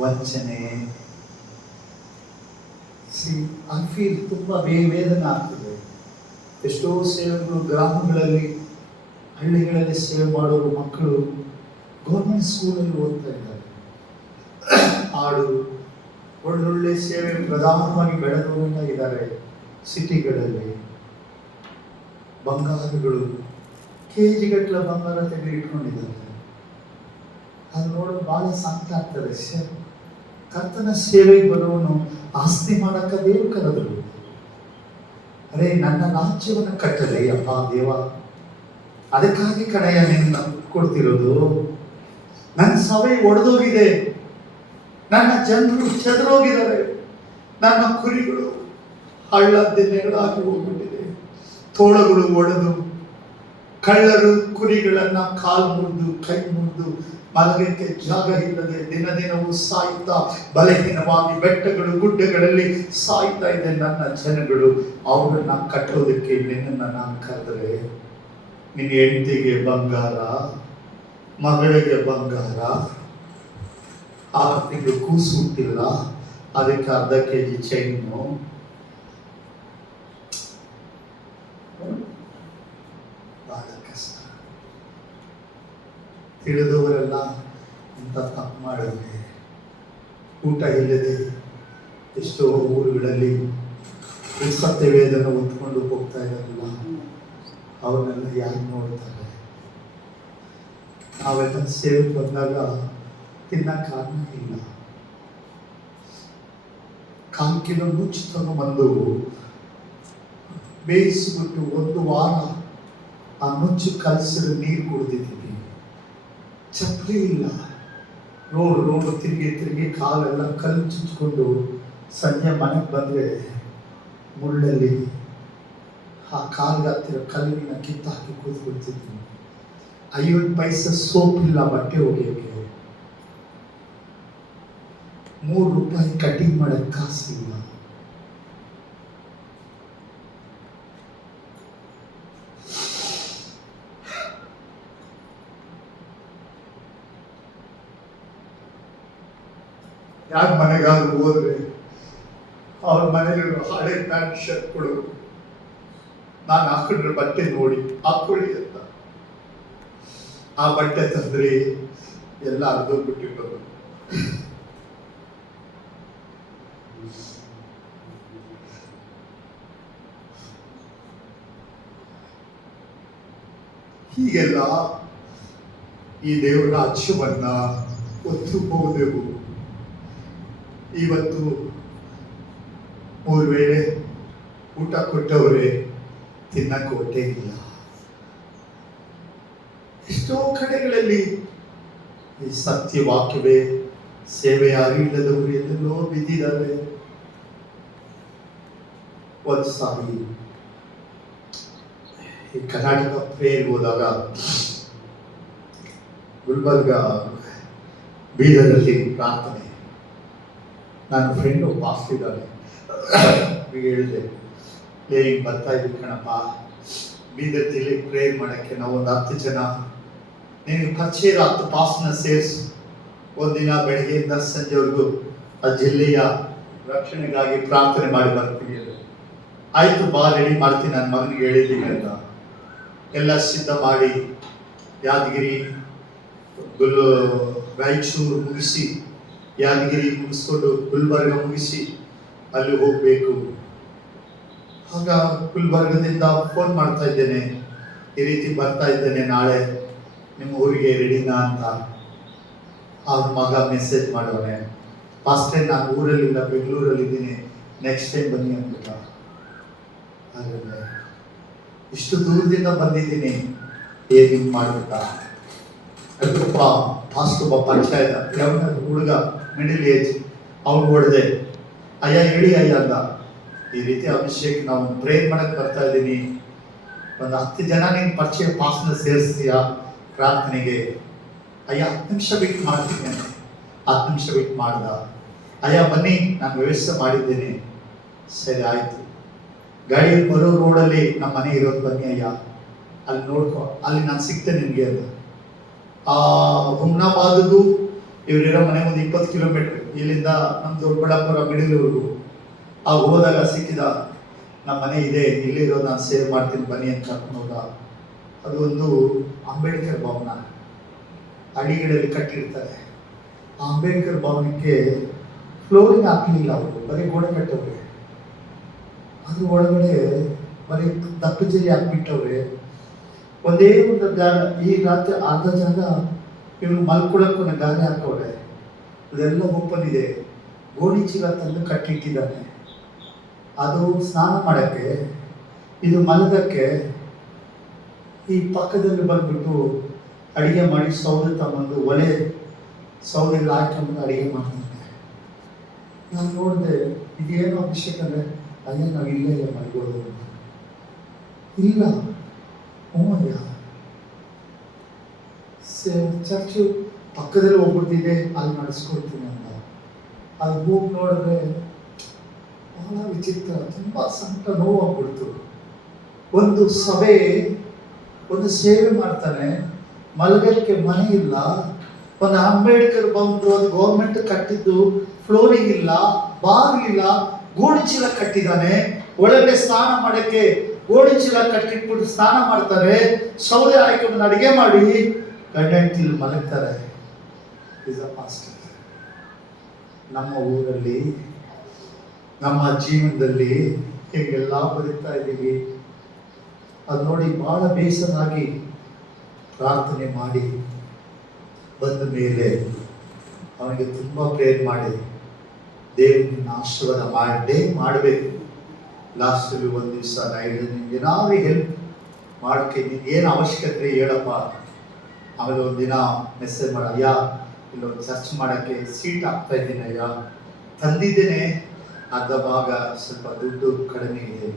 ವಂಚನೆ. ಐ ಫೀಲ್ ತುಂಬ ವೇದನೆ ಆಗ್ತದೆ. ಎಷ್ಟೋ ಸೇವೆಗಳು ಗ್ರಾಮಗಳಲ್ಲಿ, ಹಳ್ಳಿಗಳಲ್ಲಿ ಸೇವೆ ಮಾಡೋರು ಮಕ್ಕಳು ಗೌರ್ಮೆಂಟ್ ಸ್ಕೂಲಲ್ಲಿ ಓದ್ತಾ ಇದ್ದಾರೆ. ಹಾಡು, ಒಳ್ಳೊಳ್ಳೆ ಸೇವೆ ಪ್ರಧಾನವಾಗಿ ಬೆಳೆದವರೆಲ್ಲ ಇದ್ದಾರೆ. ಸಿಟಿಗಳಲ್ಲಿ ಬಂಗಾರಗಳು ಕೆಜಿಗಟ್ಟಲೆ ಬಂಗಾರ ತೆಗೆದು ಇಟ್ಕೊಂಡಿದ್ದಾರೆ. ಅದು ನೋಡೋದು ಬಹಳ ಸಂಕಟ ಆಗ್ತದೆ. ಕರ್ತನ ಸೇವೆಗೆ ಬರೋನು ಆಸ್ತಿ ಮಾಡಕ್ಕ ದೇವ್ ಕರೆದ್ರು. ಅರೇ, ನನ್ನ ರಾಜ್ಯವನ್ನು ಕಟ್ಟಲೆ ಅಪ್ಪ ದೇವ, ಅದಕ್ಕಾಗಿ ಕಡೆಯ ನಿನ್ನ ಕೊಡ್ತಿರೋದು. ನನ್ನ ಸಭೆ ಒಡೆದೋಗಿದೆ, ನನ್ನ ಜನರು ಚೆದರೋಗಿದ್ದಾರೆ, ನನ್ನ ಕುರಿಗಳು ಹಳ್ಳ ದಿನ್ನೆಗಳಾಗಿ ಹೋಗ್ಬಿಟ್ಟಿದೆ, ತೋಳಗಳು ಒಡೆದು, ಕಳ್ಳರು ಕುರಿಗಳನ್ನ ಕಾಲು ಮುರಿದು ಕೈ ಮುರಿದು ಮಲಗಕ್ಕೆ ಜಾಗ ಇಲ್ಲದೆ ದಿನ ದಿನವೂ ಸಾಯ್ತಾ ಬಲಹೀನವಾಗಿ ಬೆಟ್ಟಗಳು ಗುಡ್ಡಗಳಲ್ಲಿ ಸಾಯ್ತಾ ಇದೆ ನನ್ನ ಜನಗಳು. ಅವರನ್ನ ಕಟ್ಟೋದಕ್ಕೆ ನಿನ್ನನ್ನು ನಾನು ಕರೆದರೆ, ನಿನ್ನ ಹೆಂಡತಿಗೆ ಬಂಗಾರ, ಮಗಳಿಗೆ ಬಂಗಾರ, 6 ತಿಂಗಳು ಕೂಸು ಹುಟ್ಟಿಲ್ಲ, ಅದಕ್ಕೆ ಅರ್ಧ ಕೆಜಿ ಚೈನು. ಬಹಳ ಕಷ್ಟ. ತಿಳಿದವರೆಲ್ಲ ಇಂಥ ತಪ್ಪು ಮಾಡಿದ್ರೆ, ಊಟ ಇಲ್ಲದೆ ಎಷ್ಟೋ ಊರುಗಳಲ್ಲಿ ಸತ್ಯವೇದನ ಹೊತ್ಕೊಂಡು ಹೋಗ್ತಾ ಇದ್ದಾರಲ್ಲ, ಅವನ್ನೆಲ್ಲ ಯಾರು ನೋಡ್ತಾರೆ? ನಾವೆಲ್ಲ ಸೇವೆ ಬಂದಾಗ ತಿನ್ನಕ್ಕೆ ಕಾರಣ ಇಲ್ಲ. 1 ಕಿಲೋ ನುಚ್ಚು ತಗೊಂಡ್ಬಂದು ಬೇಯಿಸ್ಬಿಟ್ಟು 1 ವಾರ ಆ ನುಚ್ಚು ಕಲಸಿದ ನೀರು ಕುಡಿದಿದ್ದೀವಿ. ಚಪ್ಪಲಿ ಇಲ್ಲ, ರೋಡು ತಿರುಗಿ ಕಾಲೆಲ್ಲ ಕಲ್ಲು ಚುಚ್ಕೊಂಡು ಸಂಜೆ ಮನೆಗೆ ಬಂದರೆ ಮುಳ್ಳಲ್ಲಿ ಆ ಕಾಲಿಗೆ ಹತ್ತಿರ ಕಲ್ಲಿನ ಕಿತ್ತಾಕಿ ಕೂತ್ಕೊಳ್ತಿದ್ವಿ. 50 ಪೈಸೆ ಸೋಪ್ ಇಲ್ಲ ಬಟ್ಟೆ ಒಗೆಯೋಕ್ಕೆ, 3 ರೂಪಾಯಿ ಕಟಿಂಗ್ ಮಾಡಕ್ಕೆ ಕಾಸಿಲ್ಲ. ಯಾರ ಮನೆಗಾದ್ರು ಹೋದ್ರೆ ಅವ್ರ ಮನೇಲಿರೋ ಹಳೆ ಪ್ಯಾಂಟ್ ಶರ್ಟ್ ಕೊಡು, ನಾನು ಹಾಕೊಂಡ್ರೆ ಬಟ್ಟೆ ನೋಡಿ ಹಾಕೊಳ್ಳಿ ಅಂತ. ಆ ಬಟ್ಟೆ ತಂದ್ರೆ ಎಲ್ಲ ಅರ್ಧೋಗ್ಬಿಟ್ಟಿರೋದು. ಹೀಗೆಲ್ಲ ಈ ದೇವರ ರಾಜ್ಯವನ್ನ ಒತ್ತು ಹೋದೆವು. ಇವತ್ತು 3 ವೇಳೆ ಊಟ ಕೊಟ್ಟವರೇ ತಿನ್ನಕ್ಕೆ ಹೊಟ್ಟೆ ಇಲ್ಲ. ಎಷ್ಟೋ ಕಡೆಗಳಲ್ಲಿ ಈ ಸತ್ಯ ವಾಕ್ಯವೇ ಸೇವೆ ಅರಿವಿಲ್ಲದವರು ಎಲ್ಲೆಲ್ಲೋ ಬಿದ್ದಿದ್ದಾರೆ. ಒಂದು ಸಾರಿ ಈ ಕರ್ನಾಟಕ ಪ್ರೇಯರ್ ಹೋದಾಗ ಗುಲ್ಬರ್ಗ ಬೀದರಲ್ಲಿ ಪ್ರಾರ್ಥನೆ, ನನ್ನ ಫ್ರೆಂಡ್ ಒಬ್ಬ ಪಾಸ್ಟರ್ ಇದ್ದಾನೆ, ಹೇಳಿದೆ ಈಗ ಬರ್ತಾ ಇದ್ವಿ ಕಣಪ್ಪ, ಬೀದರ್ ಜಿಲ್ಲೆಗೆ ಪ್ರೇಯರ್ ಮಾಡೋಕ್ಕೆ ನಾವು ಒಂದು 10 ಜನ, ನಿನಗೆ ಪರಿಚಯ 10 ಪಾಸ್ನ ಸೇರಿಸು, ಒಂದಿನ ಬೆಳಗ್ಗೆಯಿಂದ ಸಂಜೆವರೆಗೂ ಆ ಜಿಲ್ಲೆಯ ರಕ್ಷಣೆಗಾಗಿ ಪ್ರಾರ್ಥನೆ ಮಾಡಿ ಬರ್ತೀವಿ. ಆಯ್ತು ಬಾ, ರೆಡಿ ಮಾಡ್ತೀನಿ, ನನ್ನ ಮಗನಿಗೆ ಹೇಳಿದ್ದೀನಿ ಅಂತ ಎಲ್ಲ ಸಿದ್ಧ ಮಾಡಿ ಯಾದಗಿರಿ ರಾಯಚೂರು ಮುಗಿಸಿ, ಯಾದಗಿರಿ ಮುಗಿಸ್ಕೊಂಡು ಗುಲ್ಬರ್ಗ ಮುಗಿಸಿ ಅಲ್ಲಿ ಹೋಗಬೇಕು. ಆಗ ಗುಲ್ಬರ್ಗದಿಂದ ಫೋನ್ ಮಾಡ್ತಾ ಇದ್ದೇನೆ, ಈ ರೀತಿ ಬರ್ತಾ ಇದ್ದೇನೆ, ನಾಳೆ ನಿಮ್ಮ ಊರಿಗೆ ರೆಡಿನಾ ಅಂತ. ಅವ್ರ ಮಗ ಮೆಸೇಜ್ ಮಾಡೋನೆ, ಫಸ್ಟ್ ನಾನು ಊರಲ್ಲಿಲ್ಲ, ಬೆಂಗಳೂರಲ್ಲಿದ್ದೀನಿ, ನೆಕ್ಸ್ಟ್ ಟೈಮ್ ಬನ್ನಿ ಅಂದ್ಬಿಟ್ಟ. ಹಾಗಾದ್ರೆ ಇಷ್ಟು ದೂರದಿಂದ ಬಂದಿದ್ದೀನಿ, ಏನು ಹಿಂಗೆ ಮಾಡ್ಬಿಟ್ಟ. ಅದಪ್ಪ ಫಾಸ್ಟ್ ಒಬ್ಬ ಪರಿಚಯ ಇದ್ದ, ಯಾವ ಹುಡುಗ ಮಿಡಲ್ ಏಜ್, ಅವ್ನು ಹೊಡೆದೆ, ಅಯ್ಯ ಹೇಳಿ ಅಯ್ಯ ಅಂದ. ಈ ರೀತಿ ಅಭಿಷೇಕ್ ನಾವು ಪ್ರೇರ್ ಮಾಡಕ್ಕೆ ಬರ್ತಾ ಇದ್ದೀನಿ, ಒಂದು 10 ಜನ ನೀನು ಪರಿಚಯ ಪಾಸ್ನ ಸೇರಿಸ್ತೀಯಾ ಪ್ರಾರ್ಥನೆಗೆ? ಅಯ್ಯ 10 ನಿಮಿಷ ವೇಟ್ ಮಾಡ್ತೀನಿ ಅಂತ 10 ನಿಮಿಷ ವೇಟ್ ಮಾಡ್ದ. ಅಯ್ಯ ಬನ್ನಿ, ನಾನು ವ್ಯವಸ್ಥೆ ಮಾಡಿದ್ದೇನೆ. ಸರಿ ಆಯ್ತು, ಗಾಡಿಯಲ್ಲಿ ಬರೋ ರೋಡಲ್ಲಿ ನಮ್ಮ ಮನೆ ಇರೋದು, ಬನ್ನಿ ಅಯ್ಯ ಅಲ್ಲಿ ನೋಡ್ಕೊ, ಅಲ್ಲಿ ನಾನು ಸಿಗ್ತೇನೆ ನಿನಗೆ ಅಂತ. ಆ ಹುಮ್ನಾಬಾದ್ಗೂ ಇವರಿರೋ ಮನೆ ಒಂದು 20 ಕಿಲೋಮೀಟರ್ ಇಲ್ಲಿಂದ ನಮ್ಮ ದೊಡ್ಡಬಳ್ಳಾಪುರ ಮಿಡಲ್ವರೆಗೂ. ಆ ಹೋದಾಗ ಸಿಕ್ಕಿದ, ನಮ್ಮ ಮನೆ ಇದೆ, ಇಲ್ಲಿರೋ ನಾನು ಸೇವ್ ಮಾಡ್ತೀನಿ ಬನ್ನಿ ಅಂತ ಕರ್ಕೊಂಡು ಹೋದ. ಅದು ಒಂದು ಅಂಬೇಡ್ಕರ್ ಭವನ, ಅಡಿಗಳಲ್ಲಿ ಕಟ್ಟಿರ್ತಾರೆ. ಆ ಅಂಬೇಡ್ಕರ್ ಭವನಕ್ಕೆ ಫ್ಲೋರಿಂಗ್ ಹಾಕಲಿಲ್ಲ ಅವರು, ಬರೀ ಗೋಡೆ ಕಟ್ಟವ್ರೆ. ಅದ್ರ ಒಳಗಡೆ ಬರೀ ದಪ್ಪ ಜಲ್ಲಿ ಹಾಕ್ಬಿಟ್ಟವ್ರೆ. ಒಂದೇ ಒಂದು ಜಾಗ, ಈ ರಾತ್ರಿ ಅರ್ಧ ಜಾಗ ಇವರು ಮಲ್ಕೊಳಕ್ಕೂ ಗಾಳಿ ಹಾಕವ್ರೆ, ಅದೆಲ್ಲ ಓಪನ್ ಇದೆ. ಗೋಣಿ ಚೀಲ ತಂದು ಕಟ್ಟಿಟ್ಟಿದ್ದಾನೆ. ಅದು ಸ್ನಾನ ಮಾಡೋಕ್ಕೆ, ಇದು ಮಲಗಕ್ಕೆ. ಈ ಪಕ್ಕದಲ್ಲಿ ಬಂದ್ಬಿಟ್ಟು ಅಡಿಗೆ ಮಾಡಿ ಸೌದೆ ತಗೊಂಡು ಒಲೆ ಸೌದೆಲ್ಲ ಹಾಕೊಂಡು ಅಡಿಗೆ ಮಾಡ್ತಾನೆ. ನಾನು ನೋಡಿದೆ, ಇದೇನು ಅಭಿಷೇಕ ಅಂದರೆ, ಅದೇ ನಾವು ಇಲ್ಲೇ ಇಲ್ಲ ಮಲ್ಗೋದು. ಇಲ್ಲ, ಹ್ಞೂಯ್ಯ, ಚರ್ಚು ಪಕ್ಕದಲ್ಲಿ ಹೋಗ್ಬಿಡ್ತಿದೆ, ಅಲ್ಲಿ ನಡೆಸ್ಕೊಡ್ತೀನಿ ಅಂತ. ಅದು ಹೋಗಿ ನೋಡಿದ್ರೆ ಬಹಳ ವಿಚಿತ್ರ, ತುಂಬ ಸಂಕಟ, ನೋವಾಗ್ಬಿಡ್ತು. ಒಂದು ಸಭೆ, ಒಂದು ಸೇವೆ ಮಾಡ್ತಾನೆ, ಮಲಗಕ್ಕೆ ಮನೆ ಇಲ್ಲ. ಒಂದು ಅಂಬೇಡ್ಕರ್ ಬಂದು ಅದು ಗೌರ್ಮೆಂಟ್ ಕಟ್ಟಿದ್ದು, ಫ್ಲೋರಿಂಗ್ ಇಲ್ಲ, ಬಾಗಿಲಿಲ್ಲ, ಗೋಣಿ ಚೀಲ ಕಟ್ಟಿದ್ದಾನೆ. ಒಳಗೆ ಸ್ನಾನ ಮಾಡೋಕ್ಕೆ ಗೋಣಿ ಚೀಲ ಕಟ್ಟಿಟ್ಬಿಟ್ಟು ಸ್ನಾನ ಮಾಡ್ತಾರೆ, ಸೌದೆ ಹಾಕೊಂಡು ಅಡುಗೆ ಮಾಡಿ ಗಂಡ ಹೆಂಡತಿ ಮಲಗ್ತಾರೆ. Is a pastor. ನಮ್ಮ ಊರಲ್ಲಿ, ನಮ್ಮ ಜೀವನದಲ್ಲಿ ಹೀಗೆಲ್ಲ ಬದುಕ್ತಾ ಇದ್ದೀವಿ. ಅದು ನೋಡಿ ಭಾಳ ಬೇಸರಾಗಿ ಪ್ರಾರ್ಥನೆ ಮಾಡಿ ಬಂದ ಮೇಲೆ ಅವನಿಗೆ ತುಂಬ ಪ್ರೇರ್ ಮಾಡಿ, ದೇವ್ರು ನಿನ್ನ ಆಶೀರ್ವಾದ ಮಾಡಬೇಕು. ಲಾಸ್ಟಲ್ಲಿ ಒಂದು ದಿವಸ ನೈಟ್ ನಿಮ್ಗೆ ಏನಾದ್ರು ಹೆಲ್ಪ್ ಮಾಡೋಕ್ಕೆ ನಿನ್ಗೇನು ಅವಶ್ಯಕತೆ ಹೇಳಪ್ಪ. ಆಮೇಲೆ ಒಂದಿನ ಮೆಸೇಜ್ ಮಾಡ, ಅಯ್ಯ ಇಲ್ಲೊಂದು ಚರ್ಚ್ ಮಾಡೋಕ್ಕೆ ಸೀಟ್ ಹಾಕ್ತಾ ಇದ್ದೀನಿ ಅಯ್ಯ, ತಂದಿದ್ದೇನೆ, ಅರ್ಧ ಭಾಗ ಸ್ವಲ್ಪ ದುಡ್ಡು ಕಡಿಮೆ ಇದೆ,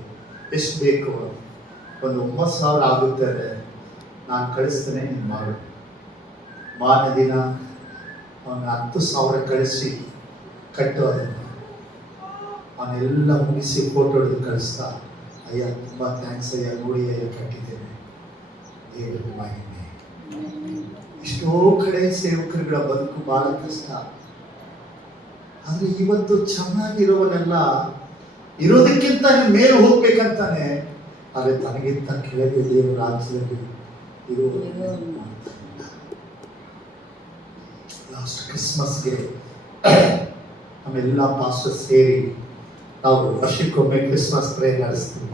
ಎಷ್ಟು ಬೇಕು? ಒಂದು 9,000 ಆಗುತ್ತದೆ, ನಾನು ಕಳಿಸ್ತೇನೆ, ನೀನು ಮಾಡು. ಮಾರನೇ ದಿನ ಅವನು 10,000 ಕಳಿಸಿ ಕಟ್ಟು. ಅದನ್ನು ಅವನ್ನೆಲ್ಲ ಮುಗಿಸಿ ಫೋಟೋ ಹಿಡಿದು ಕಳಿಸ್ತಾ, ಅಯ್ಯ ತುಂಬ ಥ್ಯಾಂಕ್ಸ್ ಅಯ್ಯ, ನೋಡಿ ಅಯ್ಯ ಕಟ್ಟಿದ್ದೇನೆ, ದೇವರಿಗೆ ಮಹಿಮೆ. ಎಷ್ಟೋ ಕಡೆ ಸೇವಕರುಗಳ ಬದುಕು ಭಾಳ ಕಷ್ಟ. ಆದರೆ ಇವತ್ತು ಚೆನ್ನಾಗಿರೋವನ್ನೆಲ್ಲ ಇರೋದಕ್ಕಿಂತ ಮೇಲೆ ಹೋಗ್ಬೇಕಂತಾನೆ, ಆದರೆ ತನಗಿಂತ ಕೆಳಗೆ ದೇವರ ರಾಜ್ಯದಲ್ಲಿ ಇರುವುದನ್ನು ಲಾಸ್ಟ್ ಕ್ರಿಸ್ಮಸ್ಗೆ ನಮ್ಮೆಲ್ಲ ಪಾಸ್ಟರ್ ಸೇರಿ ನಾವು ವರ್ಷಕ್ಕೊಮ್ಮೆ ಕ್ರಿಸ್ಮಸ್ ಪ್ರೇ ನಡೆಸ್ತೀವಿ.